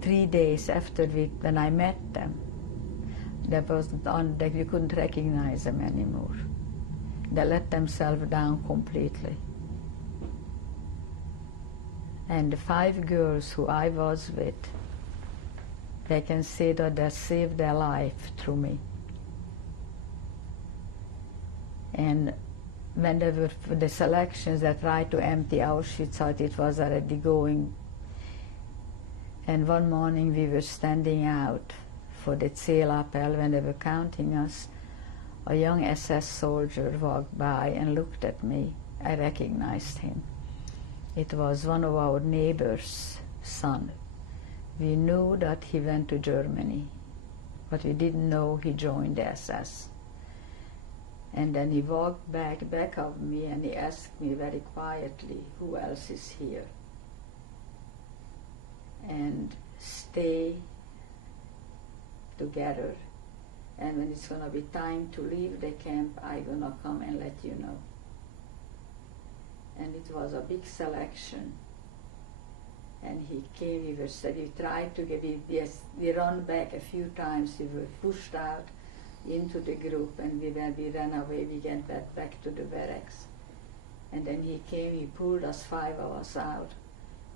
3 days after when I met them, you couldn't recognize them anymore. They let themselves down completely. And the 5 girls who I was with, they can say that they saved their life through me. And when there were the selections that tried to empty Auschwitz out, it was already going. And one morning we were standing out for the Zählappell when they were counting us. A young SS soldier walked by and looked at me. I recognized him. It was one of our neighbor's son. We knew that he went to Germany, but we didn't know he joined the SS. And then he walked back of me and he asked me very quietly, who else is here? And stay together. And when it's going to be time to leave the camp, I'm going to come and let you know. And it was a big selection. And he came, we ran back a few times, we were pushed out into the group, and when we ran away, we went back to the barracks. And then he came, he pulled us, 5 of us out,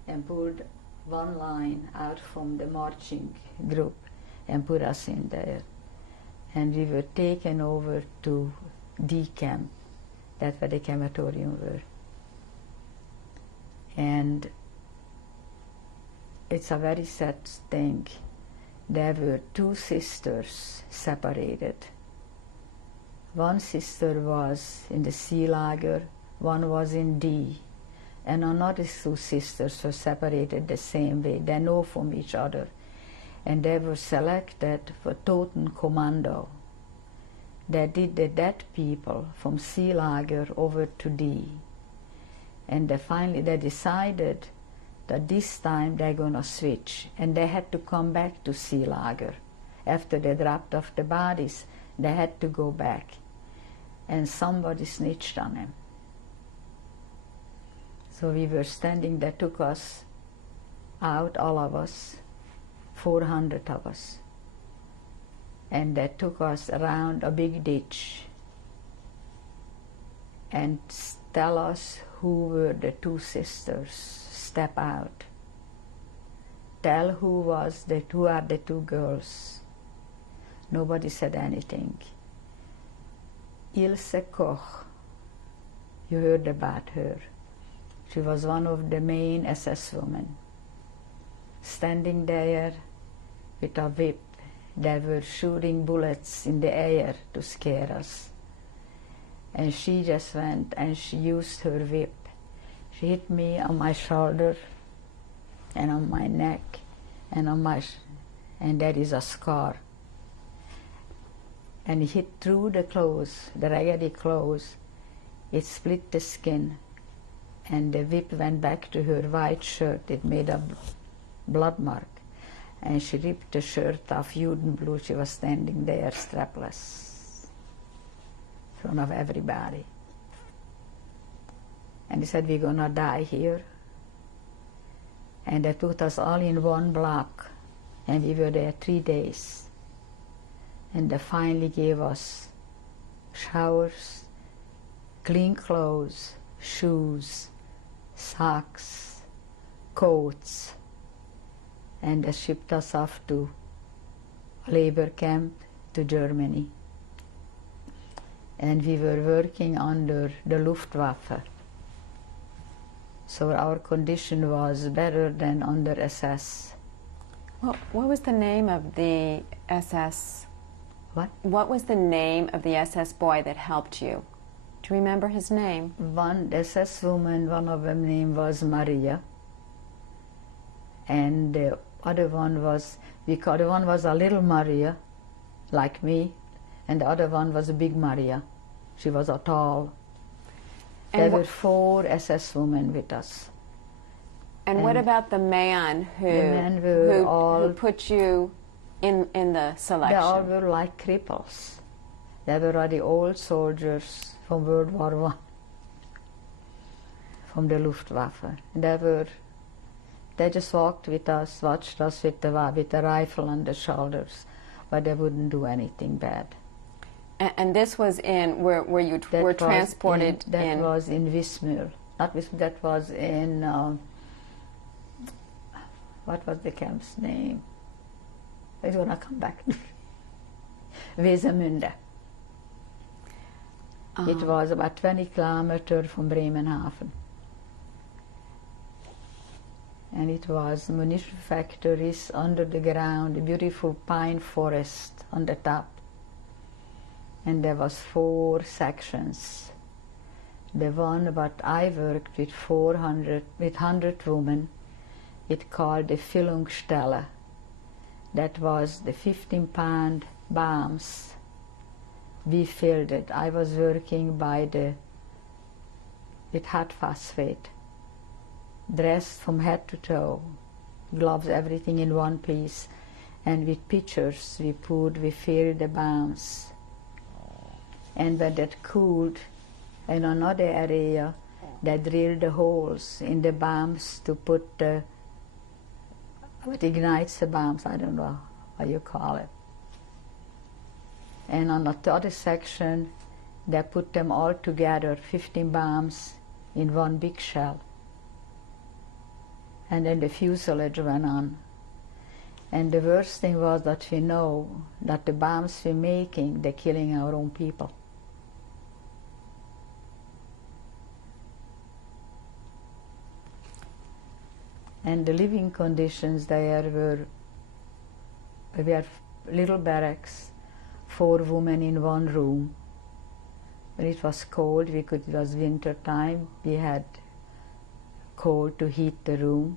and pulled one line out from the marching group, and put us in there. And we were taken over to D camp, that's where the crematorium were. And it's a very sad thing. There were 2 sisters separated. One sister was in the C lager, one was in D. And another 2 sisters were separated the same way. They know from each other. And they were selected for Totenkommando. They did the dead people from C lager over to D. And they decided that this time they're going to switch, and they had to come back to C lager. After they dropped off the bodies, they had to go back. And somebody snitched on them. So we were standing, they took us out, all of us, 400 of us. And they took us around a big ditch and tell us who were the 2 sisters. Step out. tell who are the two girls. Nobody said anything. Ilse Koch, you heard about her. She was one of the main SS women. Standing there with a whip, they were shooting bullets in the air to scare us. And she just went and she used her whip. She hit me on my shoulder and on my neck and and there is a scar. And it hit through the clothes, the raggedy clothes. It split the skin, and the whip went back to her white shirt. It made a blood mark. And she ripped the shirt off, Judenblut. She was standing there strapless in front of everybody. And he said, we're gonna die here. And they put us all in one block, and we were there 3 days. And they finally gave us showers, clean clothes, shoes, socks, coats, and they shipped us off to a labor camp to Germany. And we were working under the Luftwaffe. So our condition was better than under SS. What was the name of the SS? What? What was the name of the SS boy that helped you? Do you remember his name? One SS woman, one of them name was Maria. And the other one was, the one was a little Maria, like me, and the other one was a big Maria. She was a tall. There were 4 SS women with us. And what about the man who put you in the selection? They all were like cripples. They were the old soldiers from World War I, from the Luftwaffe. They just walked with us, watched us with the rifle on the shoulders, but they wouldn't do anything bad. And this was in where you were transported in? That was in Wismar. Not Wismar, that was in, what was the camp's name? It's going to come back. Wesemünde. It was about 20 kilometers from Bremenhaven. And it was munition factories under the ground, a beautiful pine forest on the top. And there was 4 sections. The one that I worked with 100 women, it called the Füllungsstelle. That was the 15-pound bombs. We filled it. I was working with hot phosphate, dressed from head to toe, gloves, everything in one piece, and with pitchers we filled the bombs. And when that cooled, in another area, they drilled the holes in the bombs to put what ignites the bombs, I don't know how you call it. And on the other section, they put them all together, 15 bombs in one big shell. And then the fuselage went on. And the worst thing was that we know that the bombs we're making, they're killing our own people. And the living conditions there we had little barracks, 4 women in one room. When it was cold, it was winter time, we had coal to heat the room.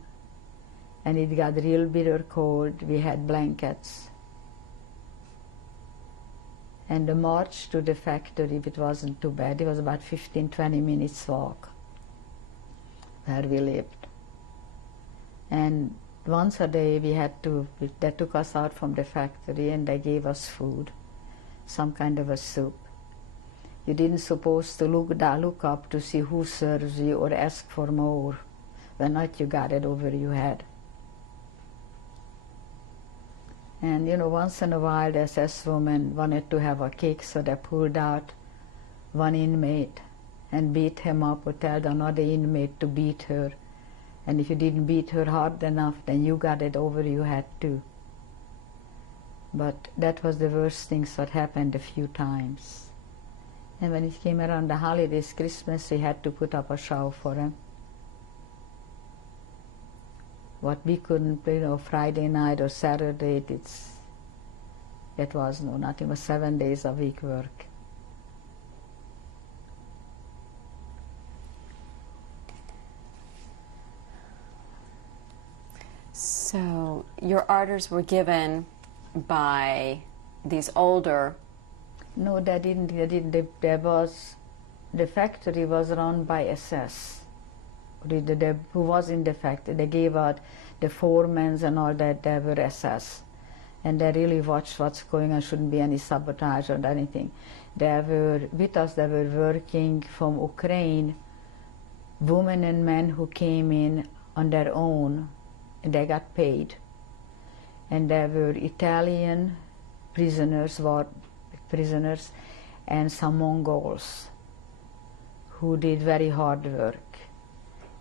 And it got real bitter cold, we had blankets. And the march to the factory, it wasn't too bad, it was about 15-20 minutes walk where we lived. And once a day they took us out from the factory and they gave us food, some kind of a soup. You didn't supposed to look up to see who serves you or ask for more. When not, you got it over your head. And once in a while the SS woman wanted to have a cake, so they pulled out one inmate and beat him up or told another inmate to beat her. And if you didn't beat her hard enough, then you got it over your head too. But that was the worst things that happened a few times. And when it came around the holidays, Christmas, we had to put up a show for him. What we couldn't, Friday night or Saturday, it was nothing. It was 7 days a week work. So your orders were given by these older... No, they didn't. The factory was run by SS. Who was in the factory. They gave out the foremen and all that, they were SS. And they really watched what's going on, shouldn't be any sabotage or anything. They were with us, they were working from Ukraine, women and men who came in on their own, and they got paid. And there were Italian prisoners, war prisoners, and some Mongols who did very hard work.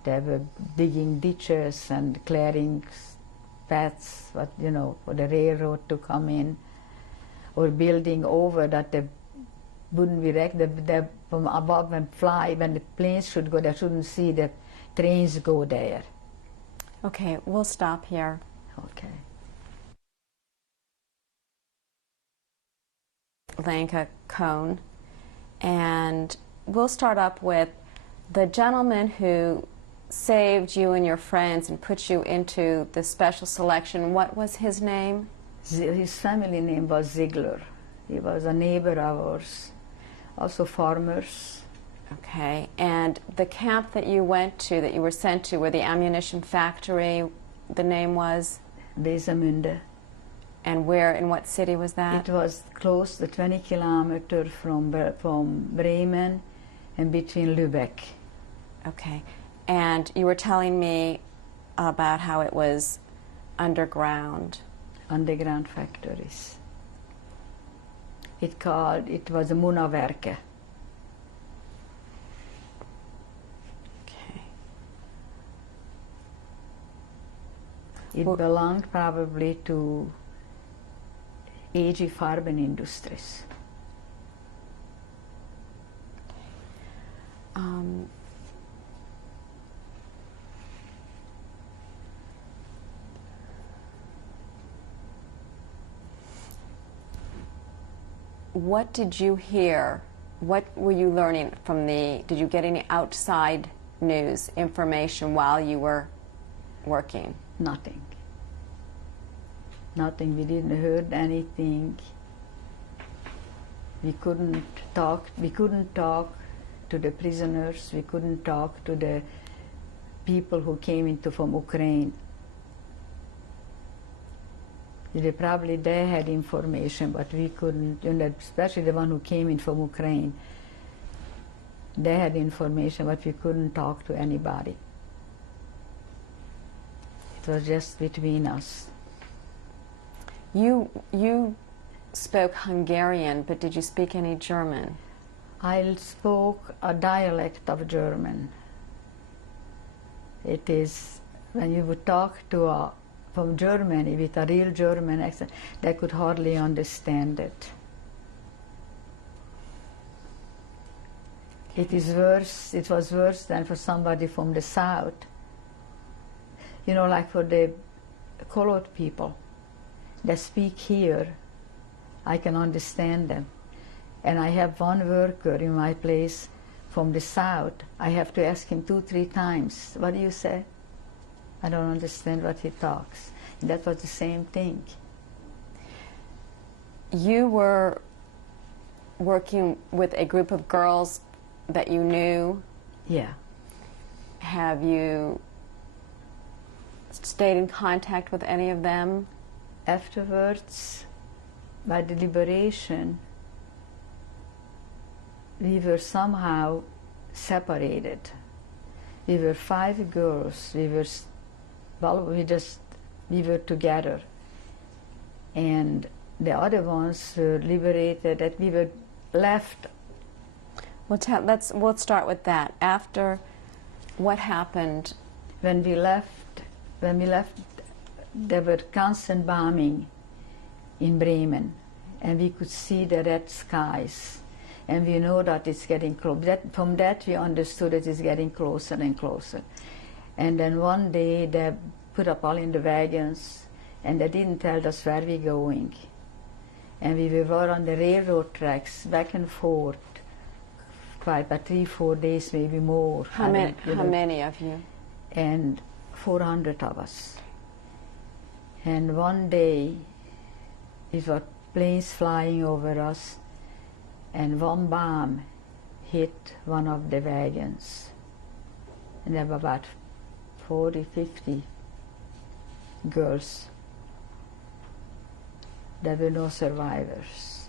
They were digging ditches and clearing paths, for the railroad to come in, or building over that they wouldn't be wrecked. They from above and fly, when the planes should go, they shouldn't see the trains go there. Okay, we'll stop here. Okay. Lenke Kohn, and we'll start up with the gentleman who saved you and your friends and put you into the special selection. What was his name? His family name was Ziegler. He was a neighbor of ours, also farmers. Okay, and the camp that you went to, that you were sent to, where the ammunition factory, the name was? Wesemünde. And where, in what city was that? It was close to 20 kilometers from Bremen and between Lübeck. Okay, and you were telling me about how it was underground. Underground factories. It was a Munawerke. Okay. It belonged probably to AG Farben Industries. What did you hear? What were you learning from did you get any outside news, information while you were working? Nothing. Nothing. We didn't heard anything. We couldn't talk. We couldn't talk to the prisoners. We couldn't talk to the people who came from Ukraine. Probably they had information, but we couldn't, especially the one who came in from Ukraine. They had information, but we couldn't talk to anybody. It was just between us. You spoke Hungarian, but did you speak any German? I spoke a dialect of German. It is, when you would talk to from Germany with a real German accent, they could hardly understand it. It was worse than for somebody from the South. Like for the colored people. They speak here, I can understand them. And I have one worker in my place from the South. I have to ask him 2-3 times, what do you say? I don't understand what he talks. And that was the same thing. You were working with a group of girls that you knew? Yeah. Have you stayed in contact with any of them? Afterwards, by the liberation, we were somehow separated. We were 5 girls. We were together, and the other ones were liberated. That we were left. Well, we'll start with that. After what happened? when we left, there were constant bombing in Bremen, and we could see the red skies, and we know that it's getting close. From that we understood that it's getting closer and closer. And then one day they put up all in the wagons, and they didn't tell us where we're going. And we were on the railroad tracks, back and forth, quite about 3-4 days, maybe more. How many of you? And 400 of us. And one day, it was planes flying over us, and one bomb hit one of the wagons. And there were about 40, 50 girls. There were no survivors.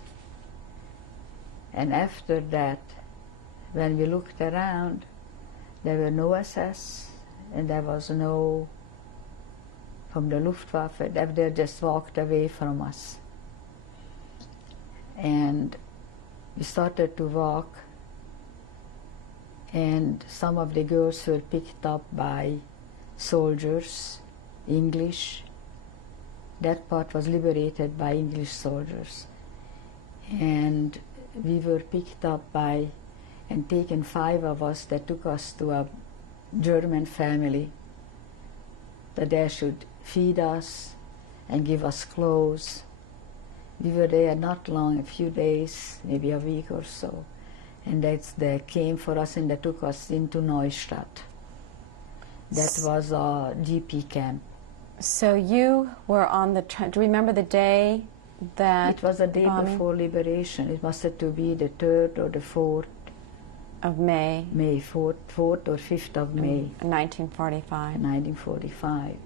And after that, when we looked around, there were no SS, and there was no, from the Luftwaffe, they just walked away from us. And we started to walk, and some of the girls were picked up by soldiers, English. That part was liberated by English soldiers. And we were picked up by and taken 5 of us that took us to a German family that they should feed us and give us clothes. We were there not long, a few days, maybe a week or so, and they came for us and they took us into Neustadt. That was a GP camp. So you were on the do you remember the day that it was the day before liberation? It must have to be the 3rd or the 4th of May. May 4th or 5th of May. 1945. 1945.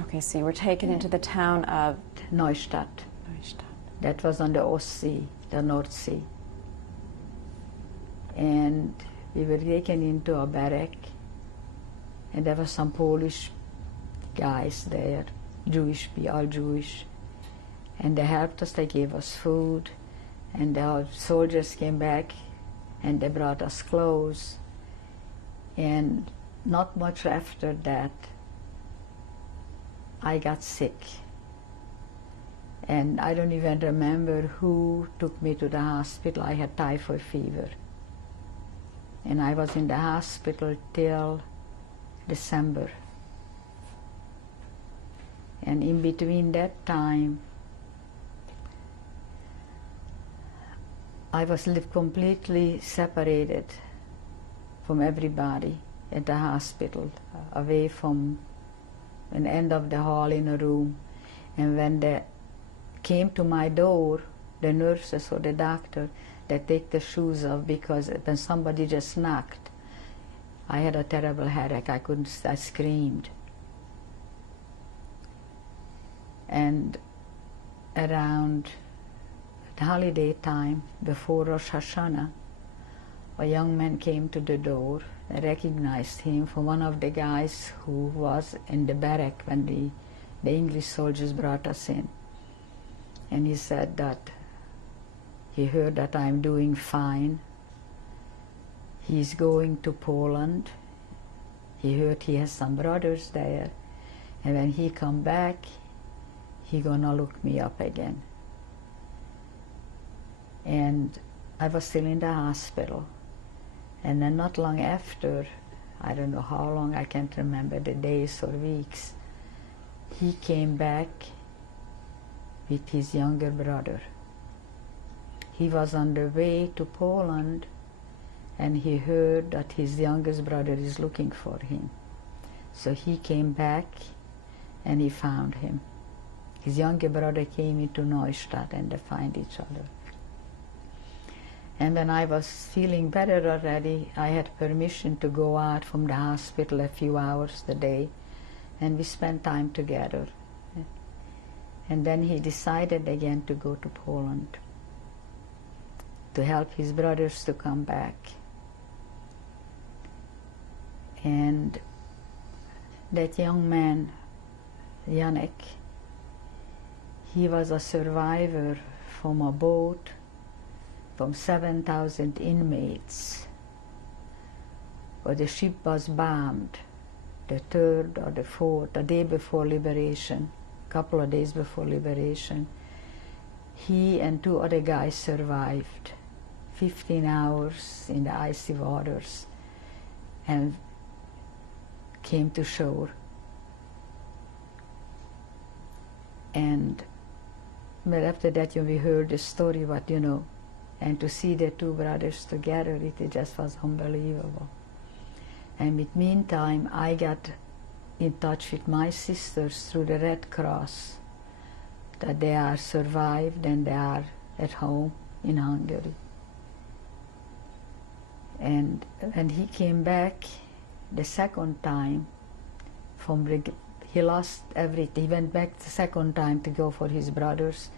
Okay, so you were taken into the town of Neustadt. That was on the Ostsee, the North Sea. And we were taken into a barrack, and there were some Polish guys there, all Jewish. And they helped us, they gave us food, and the soldiers came back and they brought us clothes. And not much after that, I got sick. And I don't even remember who took me to the hospital. I had typhoid fever. And I was in the hospital till December. And in between that time, I was completely separated from everybody at the hospital, away from an end of the hall in a room. And when they came to my door, the nurses or the doctor, they take the shoes off, because when somebody just knocked, I had a terrible headache. I screamed. And around the holiday time, before Rosh Hashanah, a young man came to the door. I recognized him from one of the guys who was in the barrack when the English soldiers brought us in. And he said that he heard that I'm doing fine. He's going to Poland. He heard he has some brothers there. And when he come back, he gonna look me up again. And I was still in the hospital. And then not long after, I don't know how long, I can't remember the days or weeks, he came back with his younger brother. He was on the way to Poland, and he heard that his youngest brother is looking for him. So he came back and he found him. His younger brother came into Neustadt and they find each other. And when I was feeling better already, I had permission to go out from the hospital a few hours a day, and we spent time together. And then he decided again to go to Poland to help his brothers to come back. And that young man, Janek, he was a survivor from a boat from 7,000 inmates but the ship was bombed the 3rd or the 4th, the day before liberation, a couple of days before liberation. He and 2 other guys survived 15 hours in the icy waters and came to shore. And but after that, we heard the story, but and to see the 2 brothers together, it just was unbelievable. And in the meantime, I got in touch with my sisters through the Red Cross, that they are survived and they are at home in Hungary. And when he came back the second time he lost everything. He went back the second time to go for his brothers.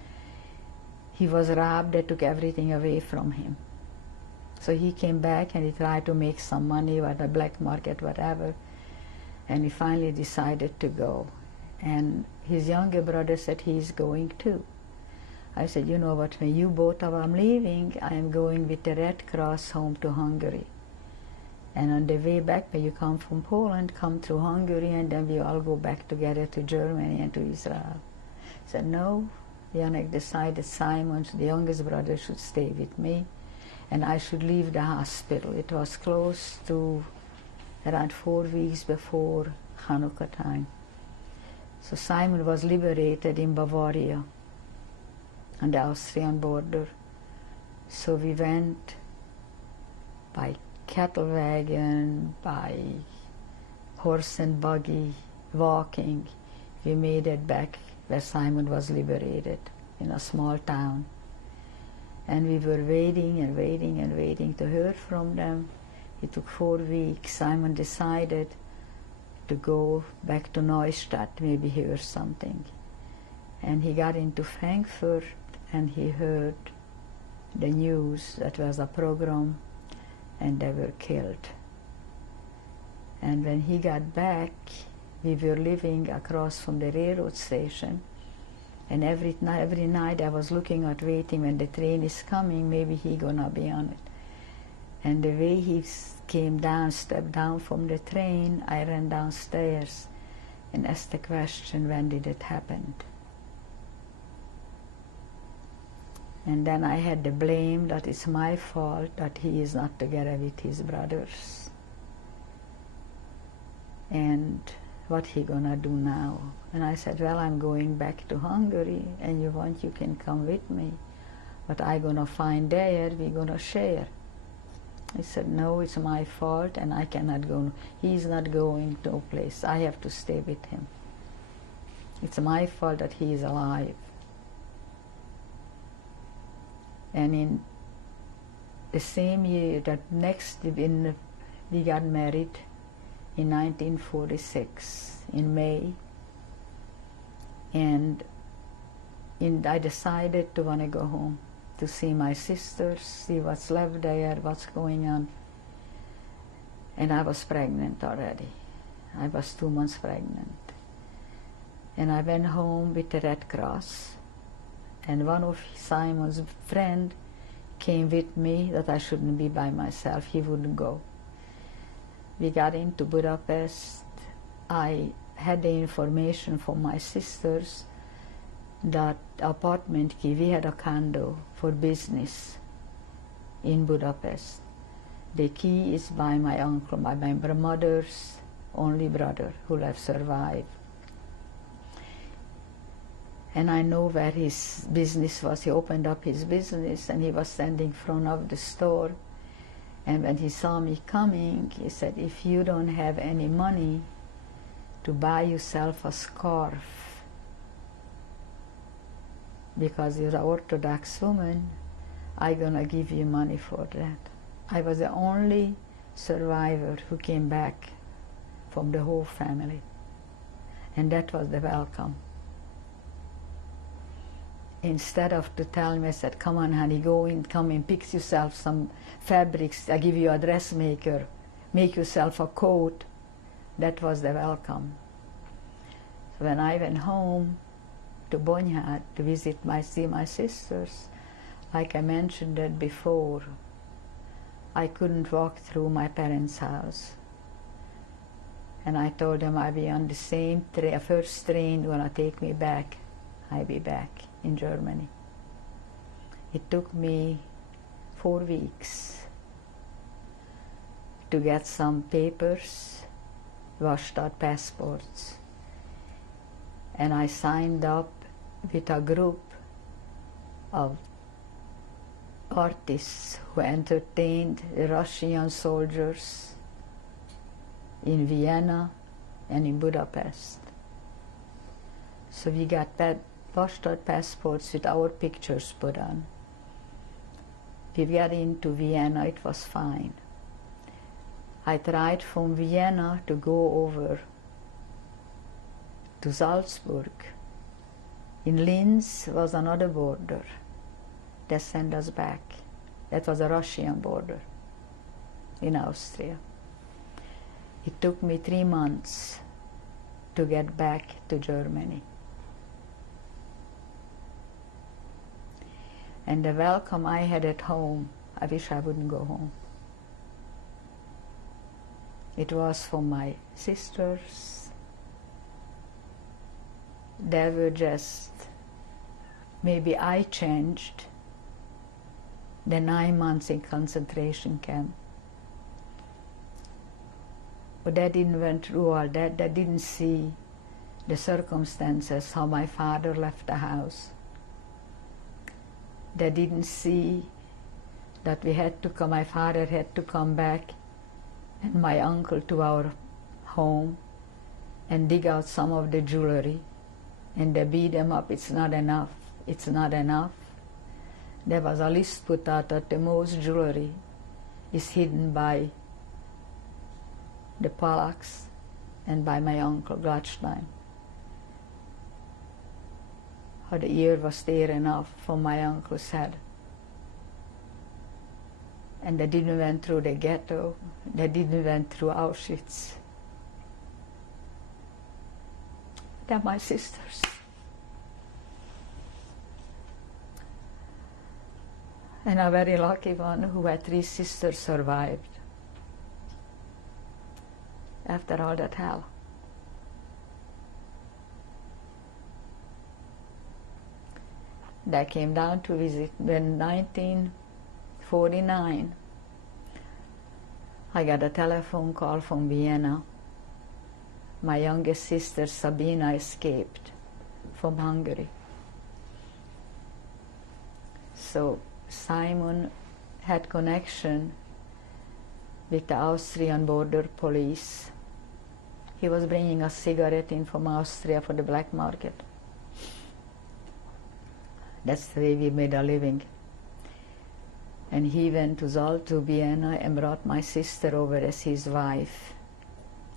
He was robbed. They took everything away from him. So he came back and he tried to make some money at the black market, whatever. And he finally decided to go. And his younger brother said he's going too. I said, you know what, when you both are leaving, I am going with the Red Cross home to Hungary. And on the way back, when you come from Poland, come through Hungary, and then we all go back together to Germany and to Israel. I said, no. Janek decided Simon, the youngest brother, should stay with me, and I should leave the hospital. It was close to around 4 weeks before Hanukkah time. So Simon was liberated in Bavaria, on the Austrian border. So we went by cattle wagon, by horse and buggy, walking. We made it back where Simon was liberated, in a small town. And we were waiting and waiting and waiting to hear from them. It took 4 weeks. Simon decided to go back to Neustadt, maybe hear something. And he got into Frankfurt and he heard the news that was a pogrom and they were killed. And when he got back, we were living across from the railroad station, and every night I was looking at waiting when the train is coming, maybe he gonna be on it. And the way he came down, stepped down from the train, I ran downstairs and asked the question, when did it happen? And then I had the blame that it's my fault that he is not together with his brothers. And what he gonna do now? And I said, well, I'm going back to Hungary, and you can come with me. But I gonna find there, we gonna share. He said, no, it's my fault, and I cannot go. He's not going to a place. I have to stay with him. It's my fault that he is alive. And in the same year, we got married in 1946, in May. And I decided to want to go home to see my sisters, see what's left there, what's going on. And I was pregnant already. I was 2 months pregnant. And I went home with the Red Cross. And one of Simon's friends came with me, that I shouldn't be by myself. He wouldn't go. We got into Budapest. I had the information from my sisters that apartment key, we had a condo for business in Budapest. The key is by my uncle, by my mother's only brother who have survived. And I know where his business was. He opened up his business and he was standing in front of the store. And when he saw me coming, he said, if you don't have any money to buy yourself a scarf, because you're an Orthodox woman, I'm gonna give you money for that. I was the only survivor who came back from the whole family. And that was the welcome. Instead of to tell me, I said, come on honey, go in, come and pick yourself some fabrics, I give you a dressmaker, make yourself a coat. That was the welcome. So when I went home to Bonyhád to see my sisters, like I mentioned that before, I couldn't walk through my parents' house. And I told them I'll be on the same train, first train gonna take me back. I'll be back in Germany. It took me 4 weeks to get some papers, washed out passports. And I signed up with a group of artists who entertained the Russian soldiers in Vienna and in Budapest. So we got washed out passports with our pictures put on. We got into Vienna, it was fine. I tried from Vienna to go over to Salzburg. In Linz was another border. They sent us back. That was a Russian border in Austria. It took me 3 months to get back to Germany. And the welcome I had at home, I wish I wouldn't go home. It was from my sisters. They were just, maybe I changed the 9 months in concentration camp. But they didn't went through all that. They didn't see the circumstances, how my father left the house. They didn't see that we had to come, my father had to come back and my uncle to our home and dig out some of the jewelry, and they beat them up. It's not enough. It's not enough. There was a list put out that the most jewelry is hidden by the Polláks and by my uncle Gladstein. How the ear was there enough from my uncle's head. And they didn't went through the ghetto. They didn't went through Auschwitz. They're my sisters. And a very lucky one who had 3 sisters survived after all that hell. They came down to visit in 1949. I got a telephone call from Vienna. My youngest sister Sabina escaped from Hungary. So Simon had connection with the Austrian border police. He was bringing a cigarette in from Austria for the black market. That's the way we made a living. And he went to Vienna and brought my sister over as his wife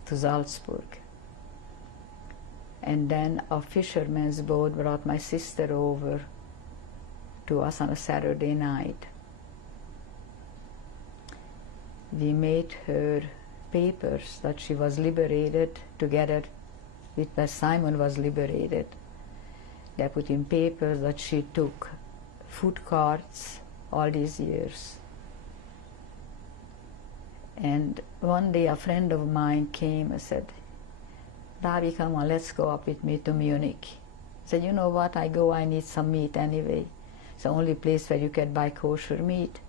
to Salzburg. And then a fisherman's boat brought my sister over to us on a Saturday night. We made her papers that she was liberated together with where Simon was liberated. They put in papers that she took food carts all these years. And one day a friend of mine came and said, "Bobbie, come on, let's go up with me to Munich." I said, "You know what, I need some meat anyway. It's the only place where you can buy kosher meat."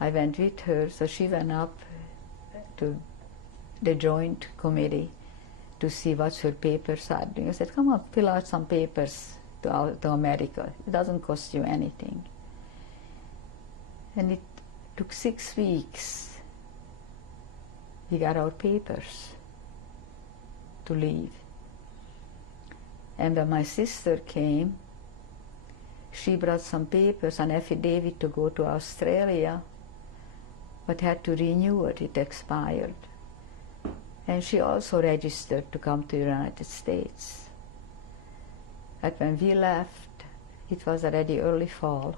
I went with her, so she went up to the joint committee to see what her papers are doing. I said, "Come on, fill out some papers to America. It doesn't cost you anything." And it took 6 weeks. We got our papers to leave. And when my sister came, she brought some papers, an affidavit to go to Australia, but had to renew it, it expired. And she also registered to come to the United States. But when we left, it was already early fall.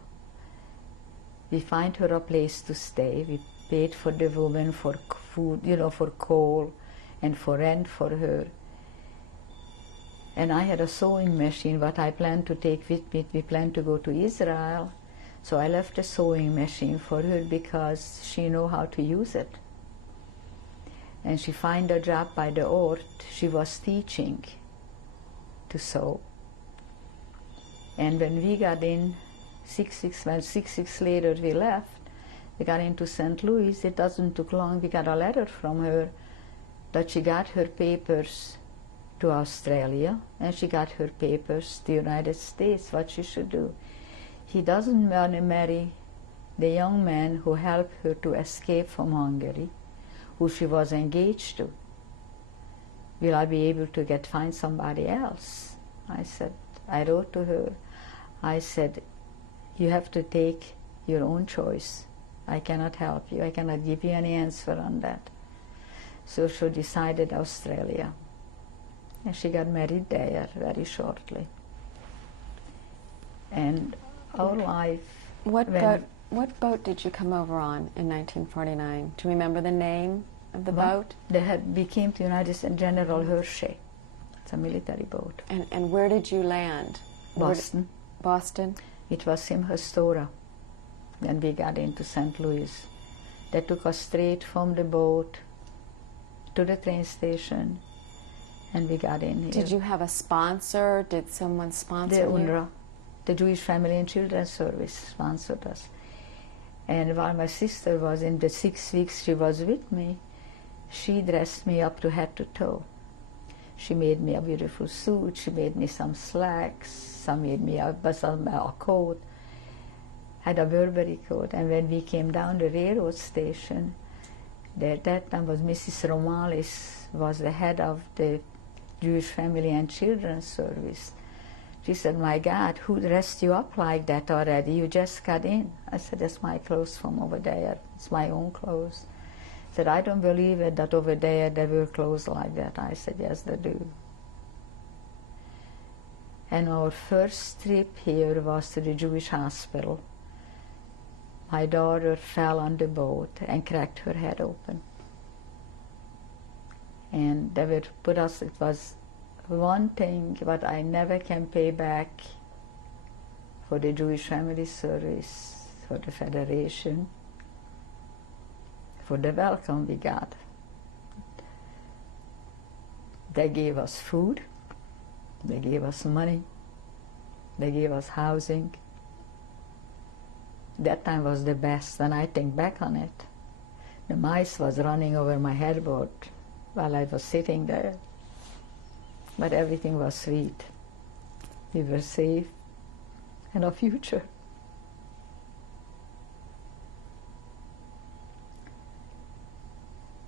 We find her a place to stay. We paid for the woman for food, for coal and for rent for her. And I had a sewing machine, what I planned to take with me. We planned to go to Israel. So I left a sewing machine for her because she knew how to use it. And she found a job by the Ort. She was teaching to sew. And when we got in, 6 weeks later we left, we got into St. Louis. It doesn't took long. We got a letter from her that she got her papers to Australia and she got her papers to the United States, what she should do. He doesn't want to marry the young man who helped her to escape from Hungary, who she was engaged to. Will I be able to find somebody else? I wrote to her, I said, you have to take your own choice. I cannot help you. I cannot give you any answer on that. So she decided Australia. And she got married there very shortly. And our life... What boat did you come over on in 1949? Do you remember the name of the boat? We came to United States, General Hershey. It's a military boat. And where did you land? Boston. Boston? It was Simhastora. Then we got into St. Louis. They took us straight from the boat to the train station, and we got in here. Did you have a sponsor? Did someone sponsor you? The UNRWA, the Jewish Family and Children's Service, sponsored us. And while my sister was in the 6 weeks she was with me, she dressed me up to head to toe. She made me a beautiful suit, she made me some slacks, some made me a coat. I had a Burberry coat, and when we came down the railroad station, at that time was Mrs. Romalis, was the head of the Jewish Family and Children's Service. She said, my God, who dressed you up like that already? You just got in. I said, that's my clothes from over there. It's my own clothes. She said, I don't believe it that over there they wear clothes like that. I said, yes, they do. And our first trip here was to the Jewish hospital. My daughter fell on the boat and cracked her head open. And they would put us, it was one thing, but I never can pay back for the Jewish Family Service, for the Federation, for the welcome we got. They gave us food, they gave us money, they gave us housing. That time was the best, and I think back on it. The mice was running over my headboard while I was sitting there. But everything was sweet. We were safe and a future.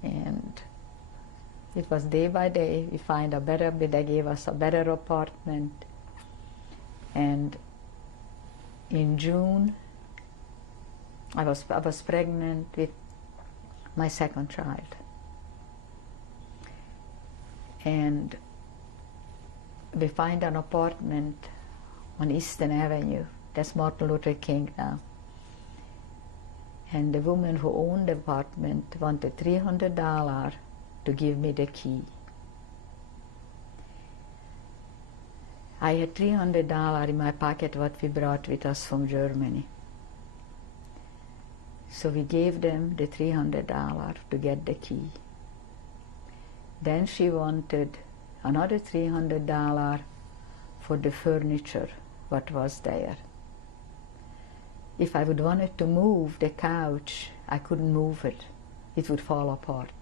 And it was day by day. We find a better, they gave us a better apartment. And in June, I was pregnant with my second child. And we find an apartment on Eastern Avenue. That's Martin Luther King now. And the woman who owned the apartment wanted $300 to give me the key. I had $300 in my pocket, what we brought with us from Germany. So we gave them the $300 to get the key. Then she wanted another $300 for the furniture, what was there. If I would wanted to move the couch, I couldn't move it. It would fall apart.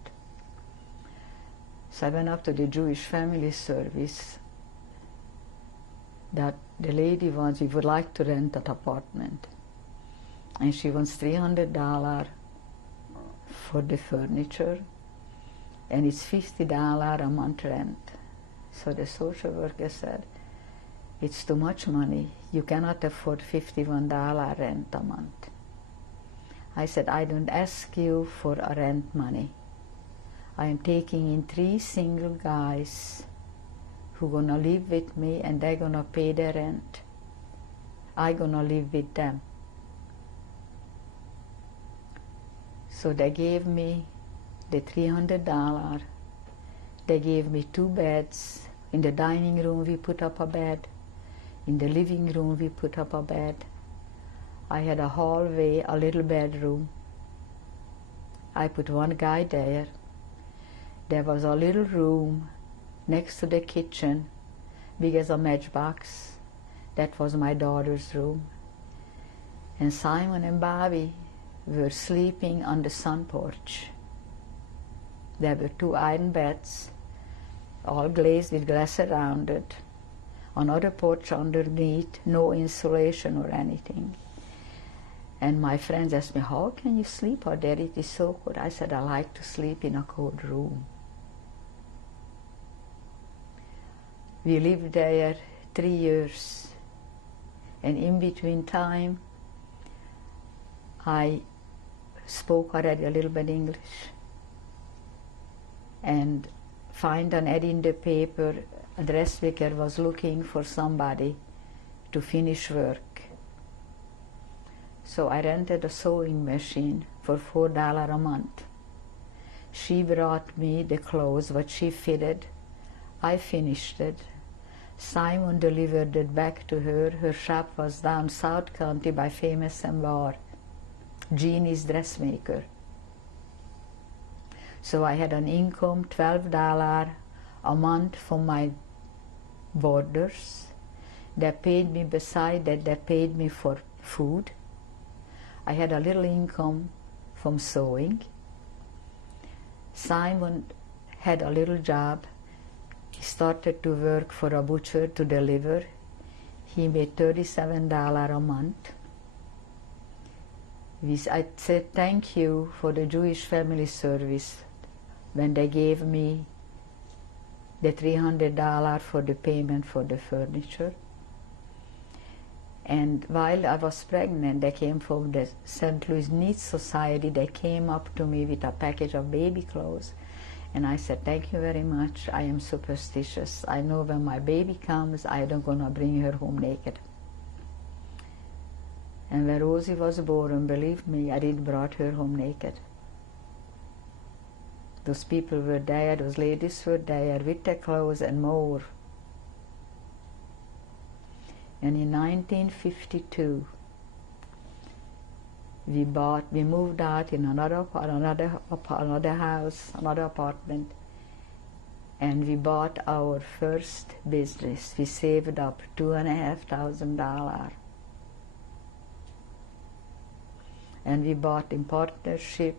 So I went up to the Jewish Family Service that the lady wants, we would like to rent that apartment. And she wants $300 for the furniture, and it's $50 a month rent. So the social worker said, it's too much money. You cannot afford $51 rent a month. I said, I don't ask you for a rent money. I am taking in 3 single guys who are gonna live with me, and they're gonna pay their rent. I'm gonna live with them. So they gave me the $300. They gave me 2 beds. In the dining room we put up a bed. In the living room we put up a bed. I had a hallway, a little bedroom. I put one guy there. There was a little room next to the kitchen, big as a matchbox. That was my daughter's room. And Simon and Bobbie were sleeping on the sun porch. There were 2 iron beds, all glazed with glass around it. Another porch underneath, no insulation or anything. And my friends asked me, how can you sleep out there? It is so cold. I said, I like to sleep in a cold room. We lived there 3 years. And in between time, I spoke already a little bit English. And find an ad in the paper, a dress maker was looking for somebody to finish work. So I rented a sewing machine for $4 a month. She brought me the clothes, what she fitted. I finished it. Simon delivered it back to her. Her shop was down South County by Famous and Bar. Jeannie's dressmaker. So I had an income, $12 a month from my boarders. They paid me, beside that, they paid me for food. I had a little income from sewing. Simon had a little job. He started to work for a butcher to deliver. He made $37 a month. I said thank you for the Jewish Family Service when they gave me the $300 for the payment for the furniture. And while I was pregnant, they came from the St. Louis Needs Society. They came up to me with a package of baby clothes. And I said, thank you very much. I am superstitious. I know when my baby comes, I don't gonna bring her home naked. And when Rosie was born, believe me, I didn't brought her home naked. Those people were there, those ladies were there with their clothes and more. And in 1952, we moved out in another house, another apartment, and we bought our first business. We saved up $2,500. And we bought in partnership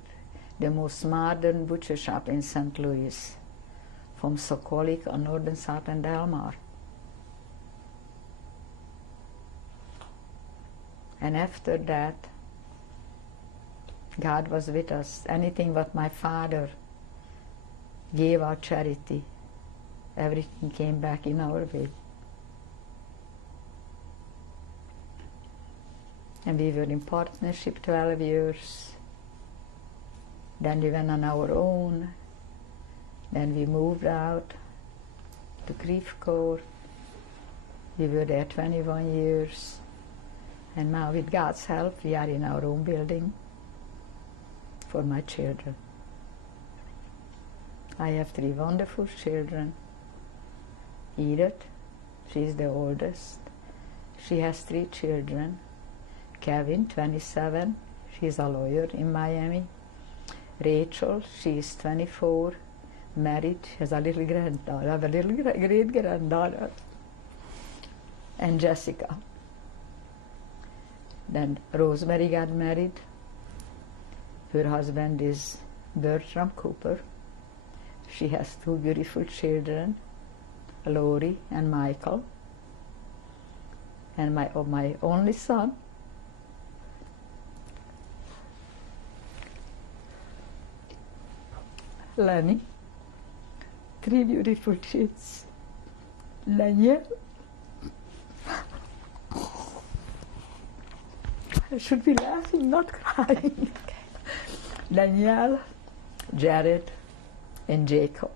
the most modern butcher shop in St. Louis, from Sokolik on northern South and Del Mar. And after that, God was with us. Anything what my father gave our charity, everything came back in our way. And we were in partnership 12 years. Then we went on our own. Then we moved out to Krivkor. We were there 21 years. And now with God's help, we are in our own building for my children. I have 3 wonderful children. Edith, she's the oldest. She has 3 children. Kevin, 27, she's a lawyer in Miami. Rachel, she is 24, married, has a little granddaughter, I have a little great-granddaughter. And Jessica. Then Rosemary got married. Her husband is Bertram Cooper. She has 2 beautiful children, Lori and Michael. And my only son, Lenny. 3 beautiful kids. Daniel. I should be laughing, not crying. Danielle, Jared, and Jacob.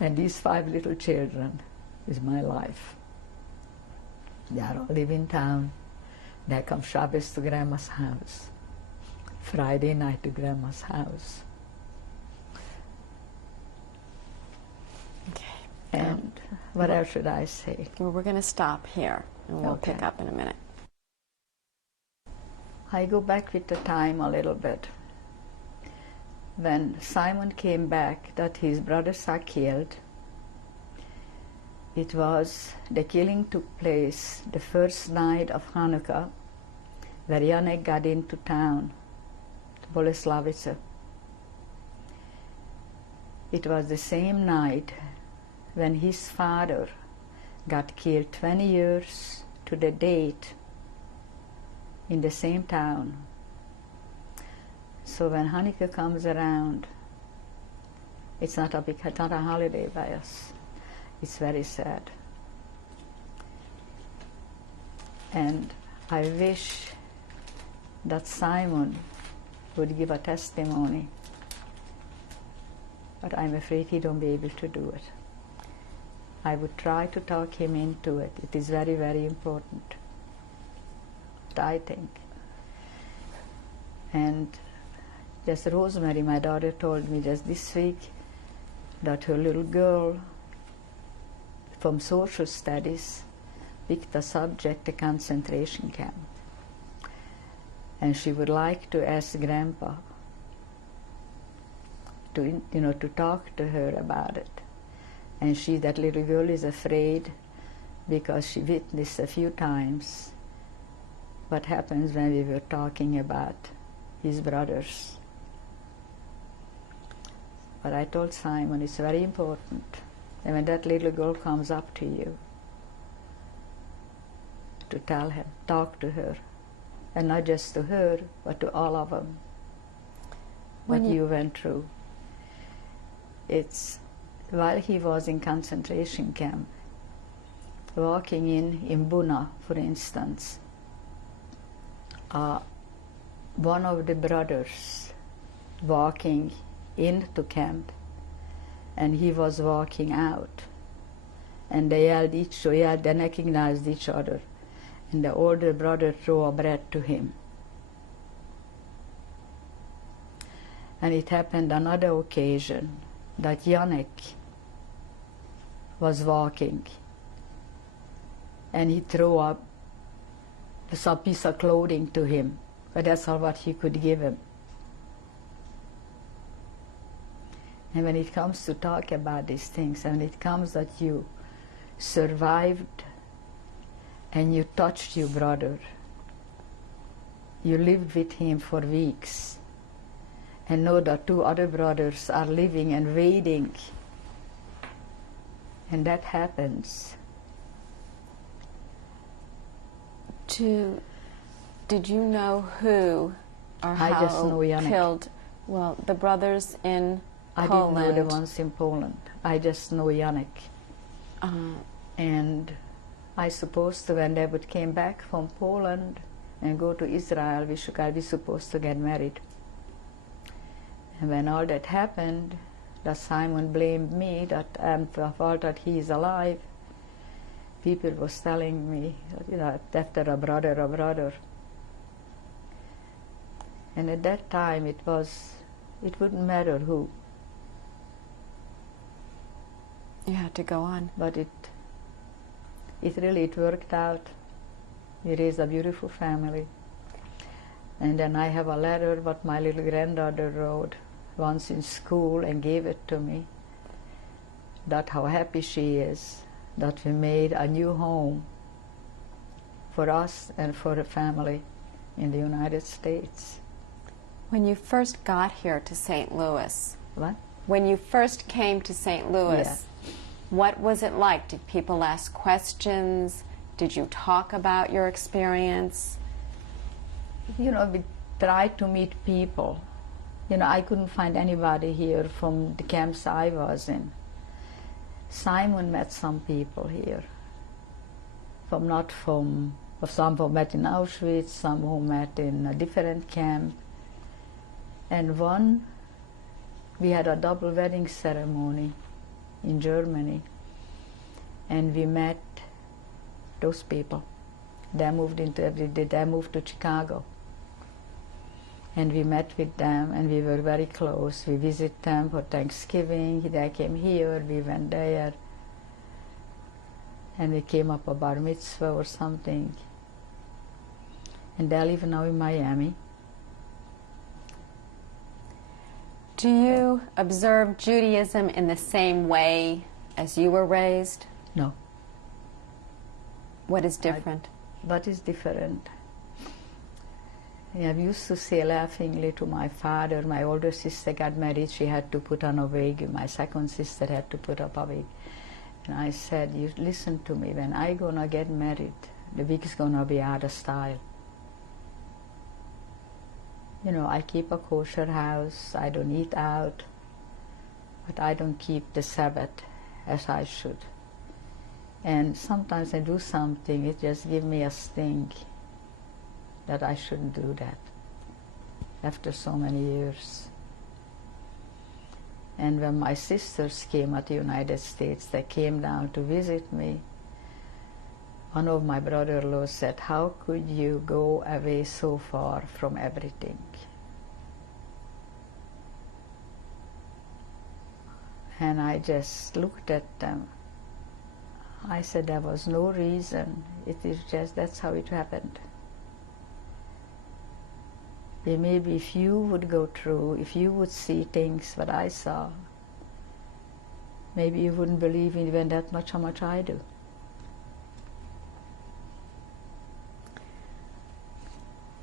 And these 5 little children is my life. They all live in town. They come Shabbos to Grandma's house. Friday night to Grandma's house. Okay. And What else should I say? Well, we're going to stop here, and we'll pick up in a minute. I go back with the time a little bit. When Simon came back that his brothers are killed, the killing took place the first night of Hanukkah, where Janek got into town, to Boleslavice. It was the same night when his father got killed 20 years to the date in the same town. So when Hanukkah comes around, it's not a holiday by us. It's very sad. And I wish that Simon would give a testimony, but I'm afraid he don't be able to do it. I would try to talk him into it. It is very, very important, I think. And just Rosemary, my daughter, told me just this week that her little girl from social studies picked a subject, a concentration camp. And she would like to ask Grandpa to talk to her about it. And that little girl is afraid because she witnessed a few times what happens when we were talking about his brothers. But I told Simon it's very important. And when that little girl comes up to you, to tell her, talk to her, and not just to her, but to all of them, what you went through. It's while he was in concentration camp, walking in Buna, for instance, one of the brothers walking into camp, and he was walking out, and they they recognized each other, and the older brother threw a bread to him. And it happened another occasion that Janek was walking, and he threw up some piece of clothing to him, but that's all what he could give him. And when it comes to talk about these things, and it comes that you survived and you touched your brother, you lived with him for weeks, and know that two other brothers are living and waiting, and that happens. Did you know who or how I just know Janek. Killed, well, the brothers in I Poland? didn't know the ones in Poland. I just know Janek. And I suppose when they would came back from Poland and go to Israel, we supposed to get married. And when all that happened, that Simon blamed me, that I'm the fault that he is alive. People was telling me, after a brother. And at that time it wouldn't matter who. You had to go on. But it worked out. We raised a beautiful family. And then I have a letter what my little granddaughter wrote once in school and gave it to me, that how happy she is that we made a new home for us and for the family in the United States. When you first got here to St. Louis, What? when you first came to St. Louis, Yeah. what was it like? Did people ask questions? Did you talk about your experience? We tried to meet people. I couldn't find anybody here from the camps I was in. Simon met some people here. Some who met in Auschwitz, some who met in a different camp. And we had a double wedding ceremony in Germany, and we met those people. They moved to Chicago, and we met with them, and we were very close. We visited them for Thanksgiving. They came here, we went there. and we came up a bar mitzvah or something. And they live now in Miami. Do you observe Judaism in the same way as you were raised? No. What is different? What is different? I used to say laughingly to my father, my older sister got married, she had to put on a wig, my second sister had to put up a wig. And I said, you listen to me, when I gonna get married, the wig's gonna be out of style. You know, I keep a kosher house, I don't eat out, but I don't keep the Sabbath as I should. And sometimes I do something, it just gives me a sting that I shouldn't do that after so many years. And when my sisters came at the United States, they came down to visit me. One of my brother-in-laws said, how could you go away so far from everything? And I just looked at them. I said, there was no reason. It is just, that's how it happened. Maybe if you would go through, if you would see things what I saw, maybe you wouldn't believe in even that much how much I do.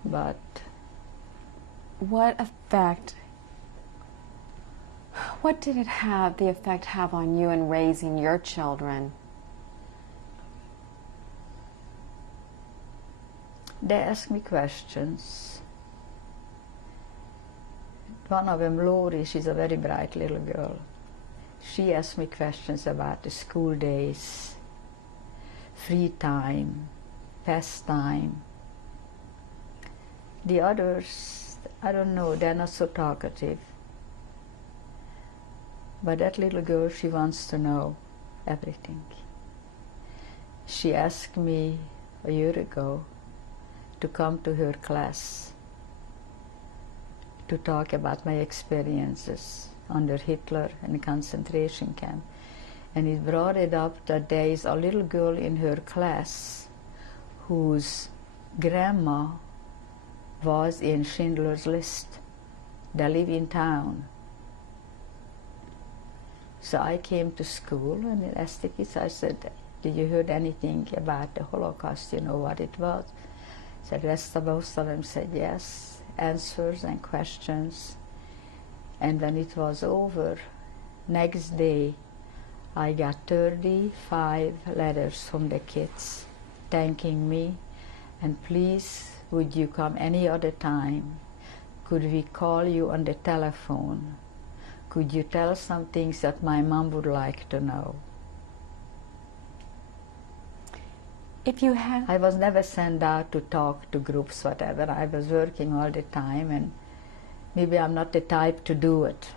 But what did the effect have on you in raising your children? They ask me questions. One of them, Lori, she's a very bright little girl. She asked me questions about the school days, free time, pastime. The others, I don't know, they're not so talkative. But that little girl, she wants to know everything. She asked me a year ago to come to her class to talk about my experiences under Hitler in the concentration camp. And it brought it up that there is a little girl in her class whose grandma was in Schindler's List. They live in town. So I came to school and asked the kids, I said, did you heard anything about the Holocaust? You know what it was? So the rest of most of them said yes. Answers and questions. And when it was over, next day I got 35 letters from the kids thanking me, and please would you come any other time? Could we call you on the telephone? Could you tell some things that my mom would like to know? If you have... I was never sent out to talk to groups, whatever. I was working all the time, and maybe I'm not the type to do it.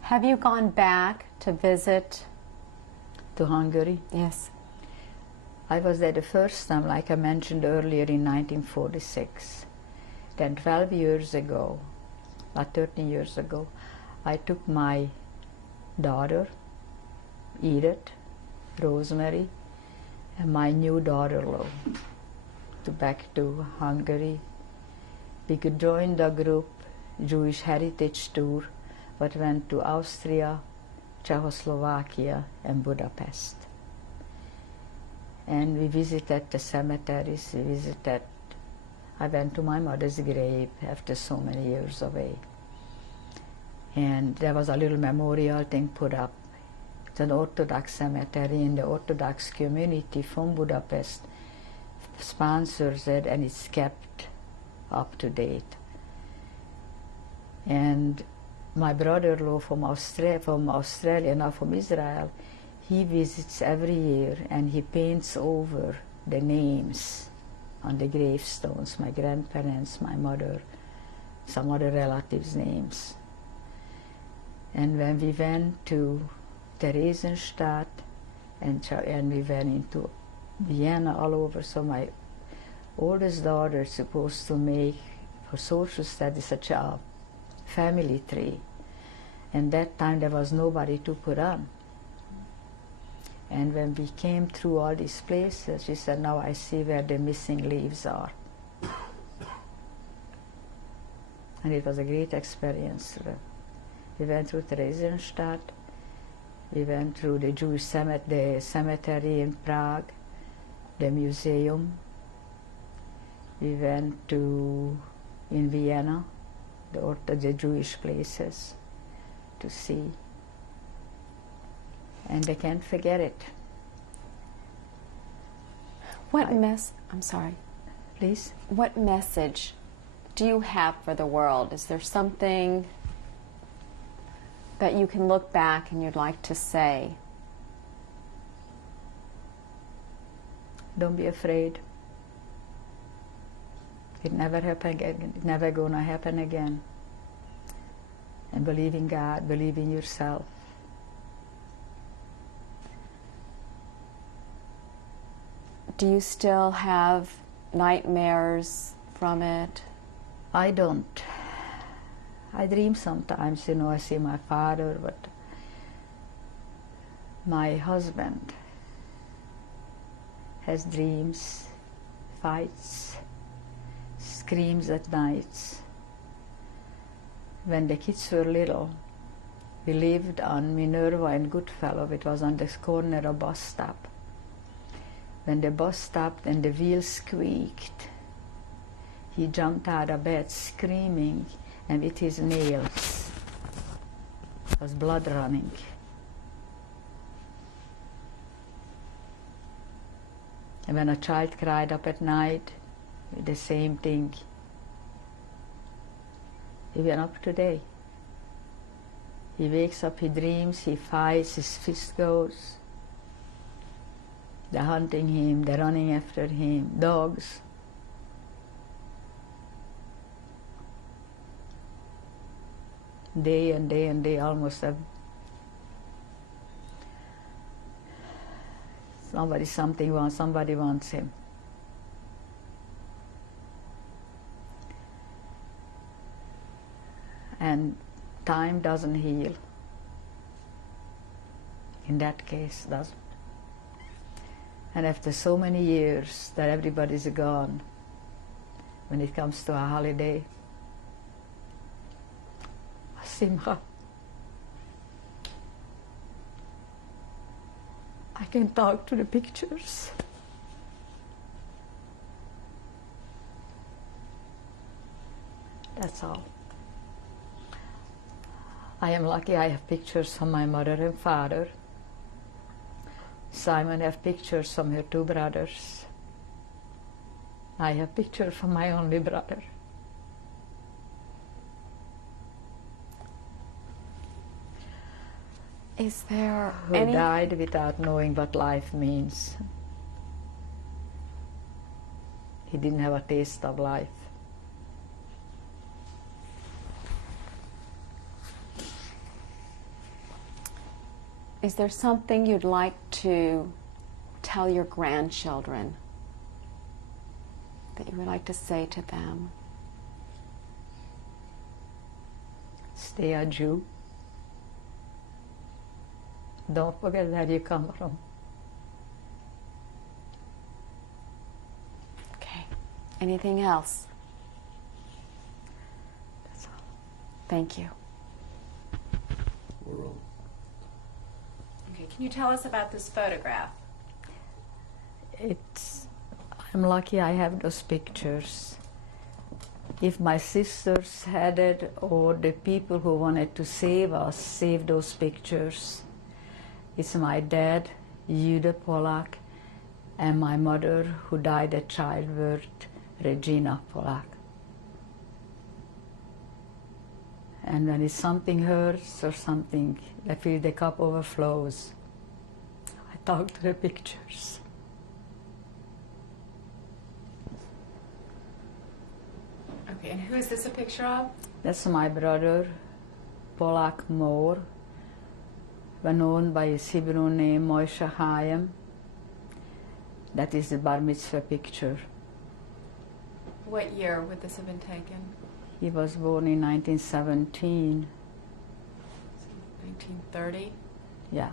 Have you gone back to visit? To Hungary? Yes. I was there the first time, like I mentioned earlier, in 1946. Then 12 years ago, or 13 years ago, I took my daughter, Edith, Rosemary, and my new daughter-in-law back to Hungary. We could join the group Jewish Heritage Tour, but went to Austria, Czechoslovakia, and Budapest. And we visited the cemeteries, I went to my mother's grave after so many years away. And there was a little memorial thing put up. It's an Orthodox cemetery, in the Orthodox community from Budapest sponsors it, and it's kept up to date. And my brother-in-law from Australia, now from Israel, he visits every year and he paints over the names on the gravestones, my grandparents, my mother, some other relatives' names. And when we went to Theresienstadt and we went into Vienna, all over, so my oldest daughter is supposed to make for social studies a family tree. And that time there was nobody to put on. And when we came through all these places, she said, now I see where the missing leaves are. And it was a great experience. We went through Theresienstadt, we went through the Jewish cemetery in Prague, the museum. We went in Vienna, the Jewish places to see. And they can't forget it. I'm sorry. Please? What message do you have for the world? Is there something that you can look back and you'd like to say? Don't be afraid. It never happened again. It's never gonna happen again. And believe in God, believe in yourself. Do you still have nightmares from it? I don't. I dream sometimes, I see my father, but my husband has dreams, fights, screams at nights. When the kids were little, we lived on Minerva and Goodfellow. It was on this corner of bus stop. When the bus stopped and the wheels squeaked, he jumped out of bed screaming, and with his nails was blood running. And when a child cried up at night, the same thing. He went up today. He wakes up, he dreams, he fights, his fist goes. They're hunting him, they're running after him, dogs. Day and day and day, almost somebody wants him. And time doesn't heal. In that case, doesn't. And after so many years that everybody's gone, when it comes to a holiday, Simcha, I can talk to the pictures. That's all. I am lucky I have pictures from my mother and father. Simon have pictures from her two brothers. I have pictures from my only brother. Is there who died without knowing what life means. He didn't have a taste of life. Is there something you'd like to tell your grandchildren, that you would like to say to them? Stay a Jew. Don't forget where you come from. Okay. Anything else? That's all. Thank you. Okay, can you tell us about this photograph? I'm lucky I have those pictures. If my sisters had it, or the people who wanted to save us saved those pictures. It's my dad, Jude Pollák, and my mother, who died at childbirth, Regina Pollák. And when it's something hurts or something, I feel the cup overflows. I talk to the pictures. Okay, and who is this a picture of? That's my brother, Pollák Mór, known by his Hebrew name, Moshe Chaim. That is the bar mitzvah picture. What year would this have been taken? He was born in 1917. 1930? Yeah.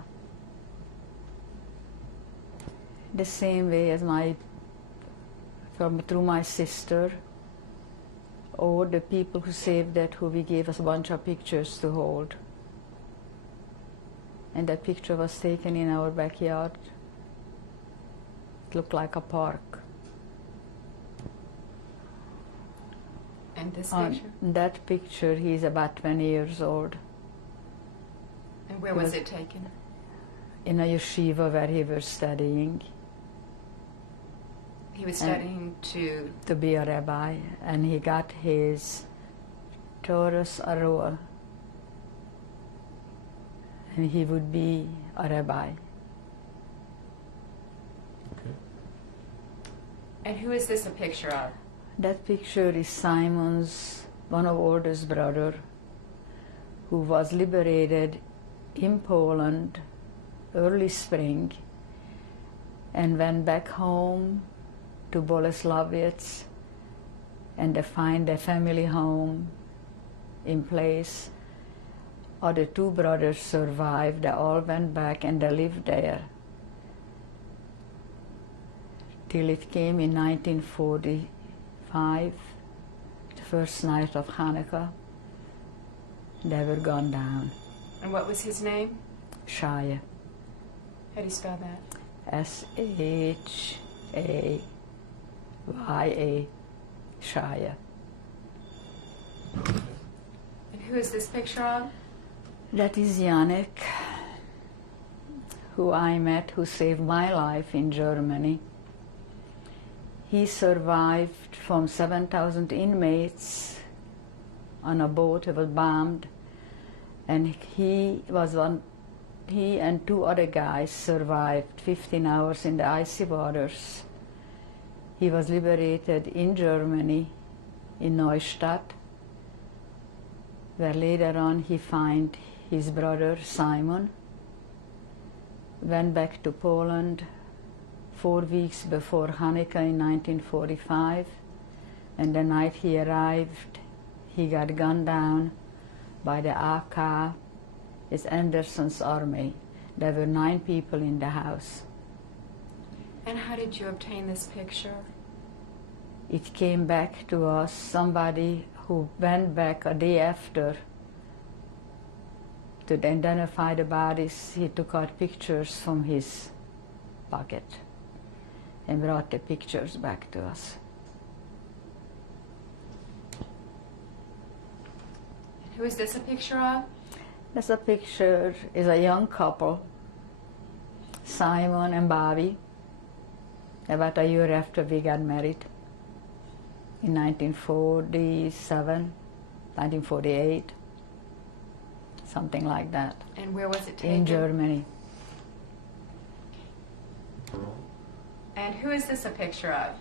the same way as through my sister, or the people who saved that, who we gave us a bunch of pictures to hold. And that picture was taken in our backyard. It looked like a park. And this On picture? that picture, he's about 20 years old. And where was it taken? In a yeshiva where he was studying. He was studying to be a rabbi, and he got his Taurus Aroa, and he would be a rabbi. Okay. And who is this a picture of? That picture is Simon's, one of oldest brother, who was liberated in Poland early spring and went back home to Bolesławiec, and they find their family home in place. Other two brothers survived. They all went back and they lived there till it came in 1945, the first night of Hanukkah. They were gone down. And what was his name? Shaya. How do you spell that? Shaya. Shaya. And who is this picture of? That is Yannick, who I met, who saved my life in Germany. He survived from 7,000 inmates on a boat. It was bombed, and he and two other guys survived 15 hours in the icy waters. He was liberated in Germany, in Neustadt, where later on he found his brother Simon, went back to Poland 4 weeks before Hanukkah in 1945, and the night he arrived, he got gunned down by the AK, it's Anderson's army. There were 9 people in the house. And how did you obtain this picture? It came back to us, somebody who went back a day after to identify the bodies. He took out pictures from his pocket and brought the pictures back to us. Who is this a picture of? This a picture is a young couple, Simon and Bobbie, about a year after we got married in 1947, 1948, something like that. And where was it taken? In Germany. And who is this a picture of?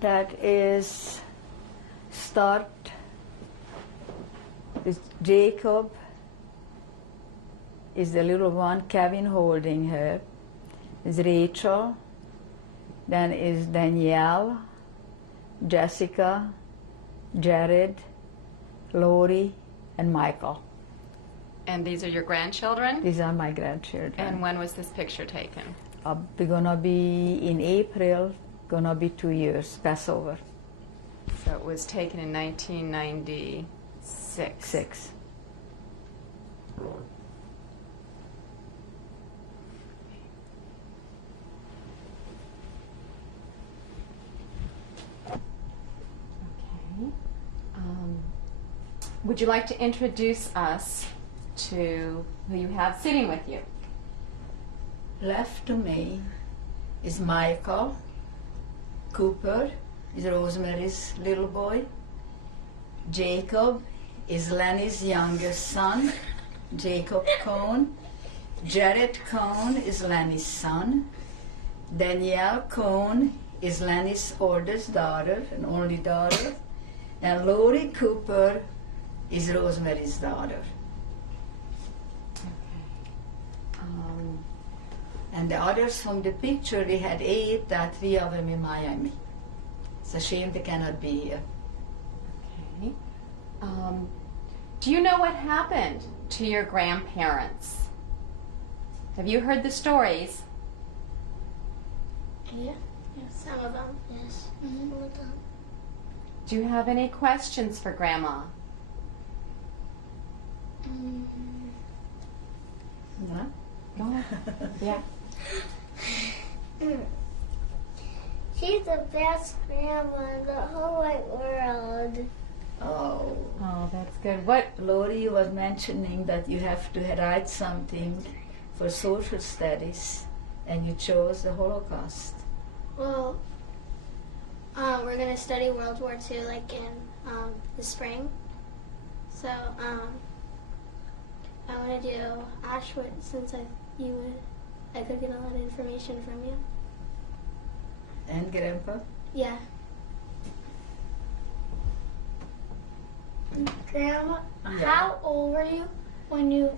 That is Jacob is the little one, Kevin holding her, is Rachel, then is Danielle, Jessica, Jared, Lori, and Michael. And these are your grandchildren? These are my grandchildren. And when was this picture taken? We're gonna be in April, gonna be 2 years, Passover. So it was taken in 1996. 6. Okay. Would you like to introduce us to who you have sitting with you? Left to me is Michael Cooper, is Rosemary's little boy. Jacob is Lenny's youngest son, Jacob Kohn. Jared Kohn is Lenny's son. Danielle Kohn is Lenny's oldest daughter, and only daughter. And Lori Cooper is Rosemary's daughter. And the others from the picture, we had 8, 3 of them in Miami. It's a shame they cannot be here. Okay. Do you know what happened to your grandparents? Have you heard the stories? Yeah. Some of them. Yes. Mm-hmm. All of them. Do you have any questions for Grandma? No? Go ahead. Yeah. She's the best grandma in the whole wide world. Oh. Oh, that's good. What? Lori was mentioning that you have to write something for social studies, and you chose the Holocaust. Well, we're gonna study World War II like in the spring. So I want to do Auschwitz since I could get a lot of information from you. And Grandpa? Yeah. Grandma, Yeah. how old were you when you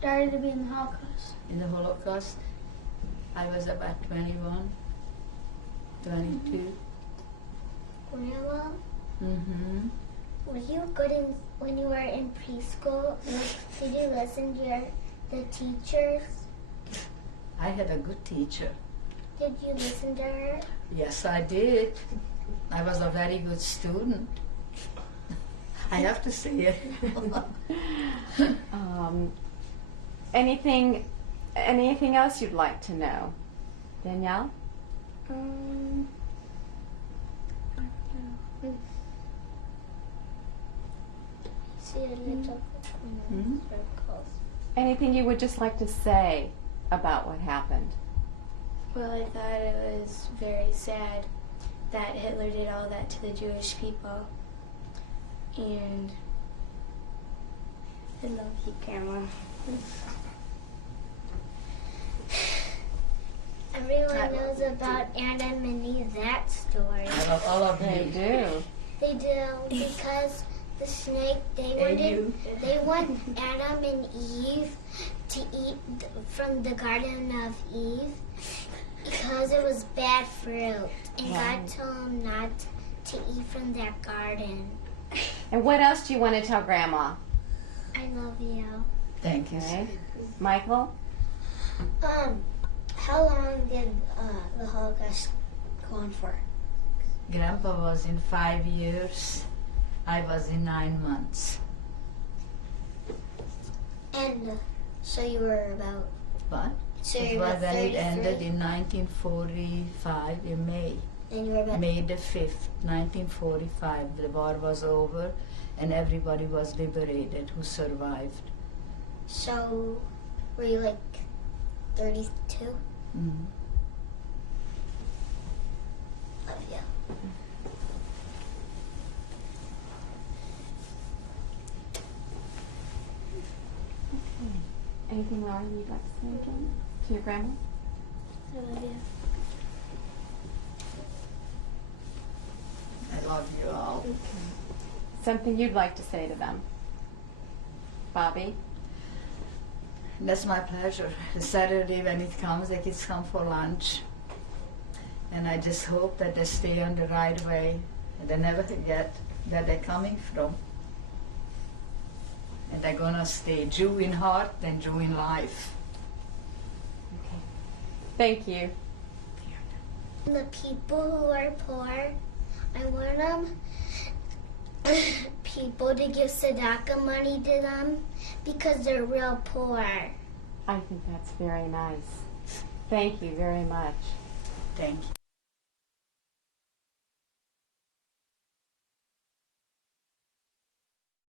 started to be in the Holocaust? In the Holocaust, I was about 21, 22. Grandma, Mm-hmm. were you good when you were in preschool? Did you listen to the teachers? I had a good teacher. Did you listen to her? Yes, I did. I was a very good student. I have to say it. Anything else you'd like to know, Danielle? See a little circles. Anything you would just like to say about what happened? Well, I thought it was very sad that Hitler did all that to the Jewish people. And I love you, Grandma. Everyone knows about Adam and Eve, that story. I love all of They you. do. They do, because the snake, they want Adam and Eve to eat from the Garden of Eve because it was bad fruit. And God told them not to eat from that garden. And what else do you want to tell Grandma? I love you. Thank you. Okay. Michael? How long did the Holocaust go on for? Grandpa was in 5 years. I was in 9 months. And so you were about. But So it you were was when it 33? ended in 1945 in May. And you were about. May the 5th, 1945. The war was over and everybody was liberated who survived. So were you like 32? Mm. Love you. Anything, Laura, you'd like to say again to your grandma? I love you. I love you all. Something you'd like to say to them? Bobbie? That's my pleasure. Saturday when it comes, the kids come for lunch. And I just hope that they stay on the right way and they never forget where they're coming from. And they're gonna stay Jew in heart and Jew in life. Okay. Thank you. The people who are poor, I want them people to give tzedakah money to them because they're real poor. I think that's very nice. Thank you very much. Thank you.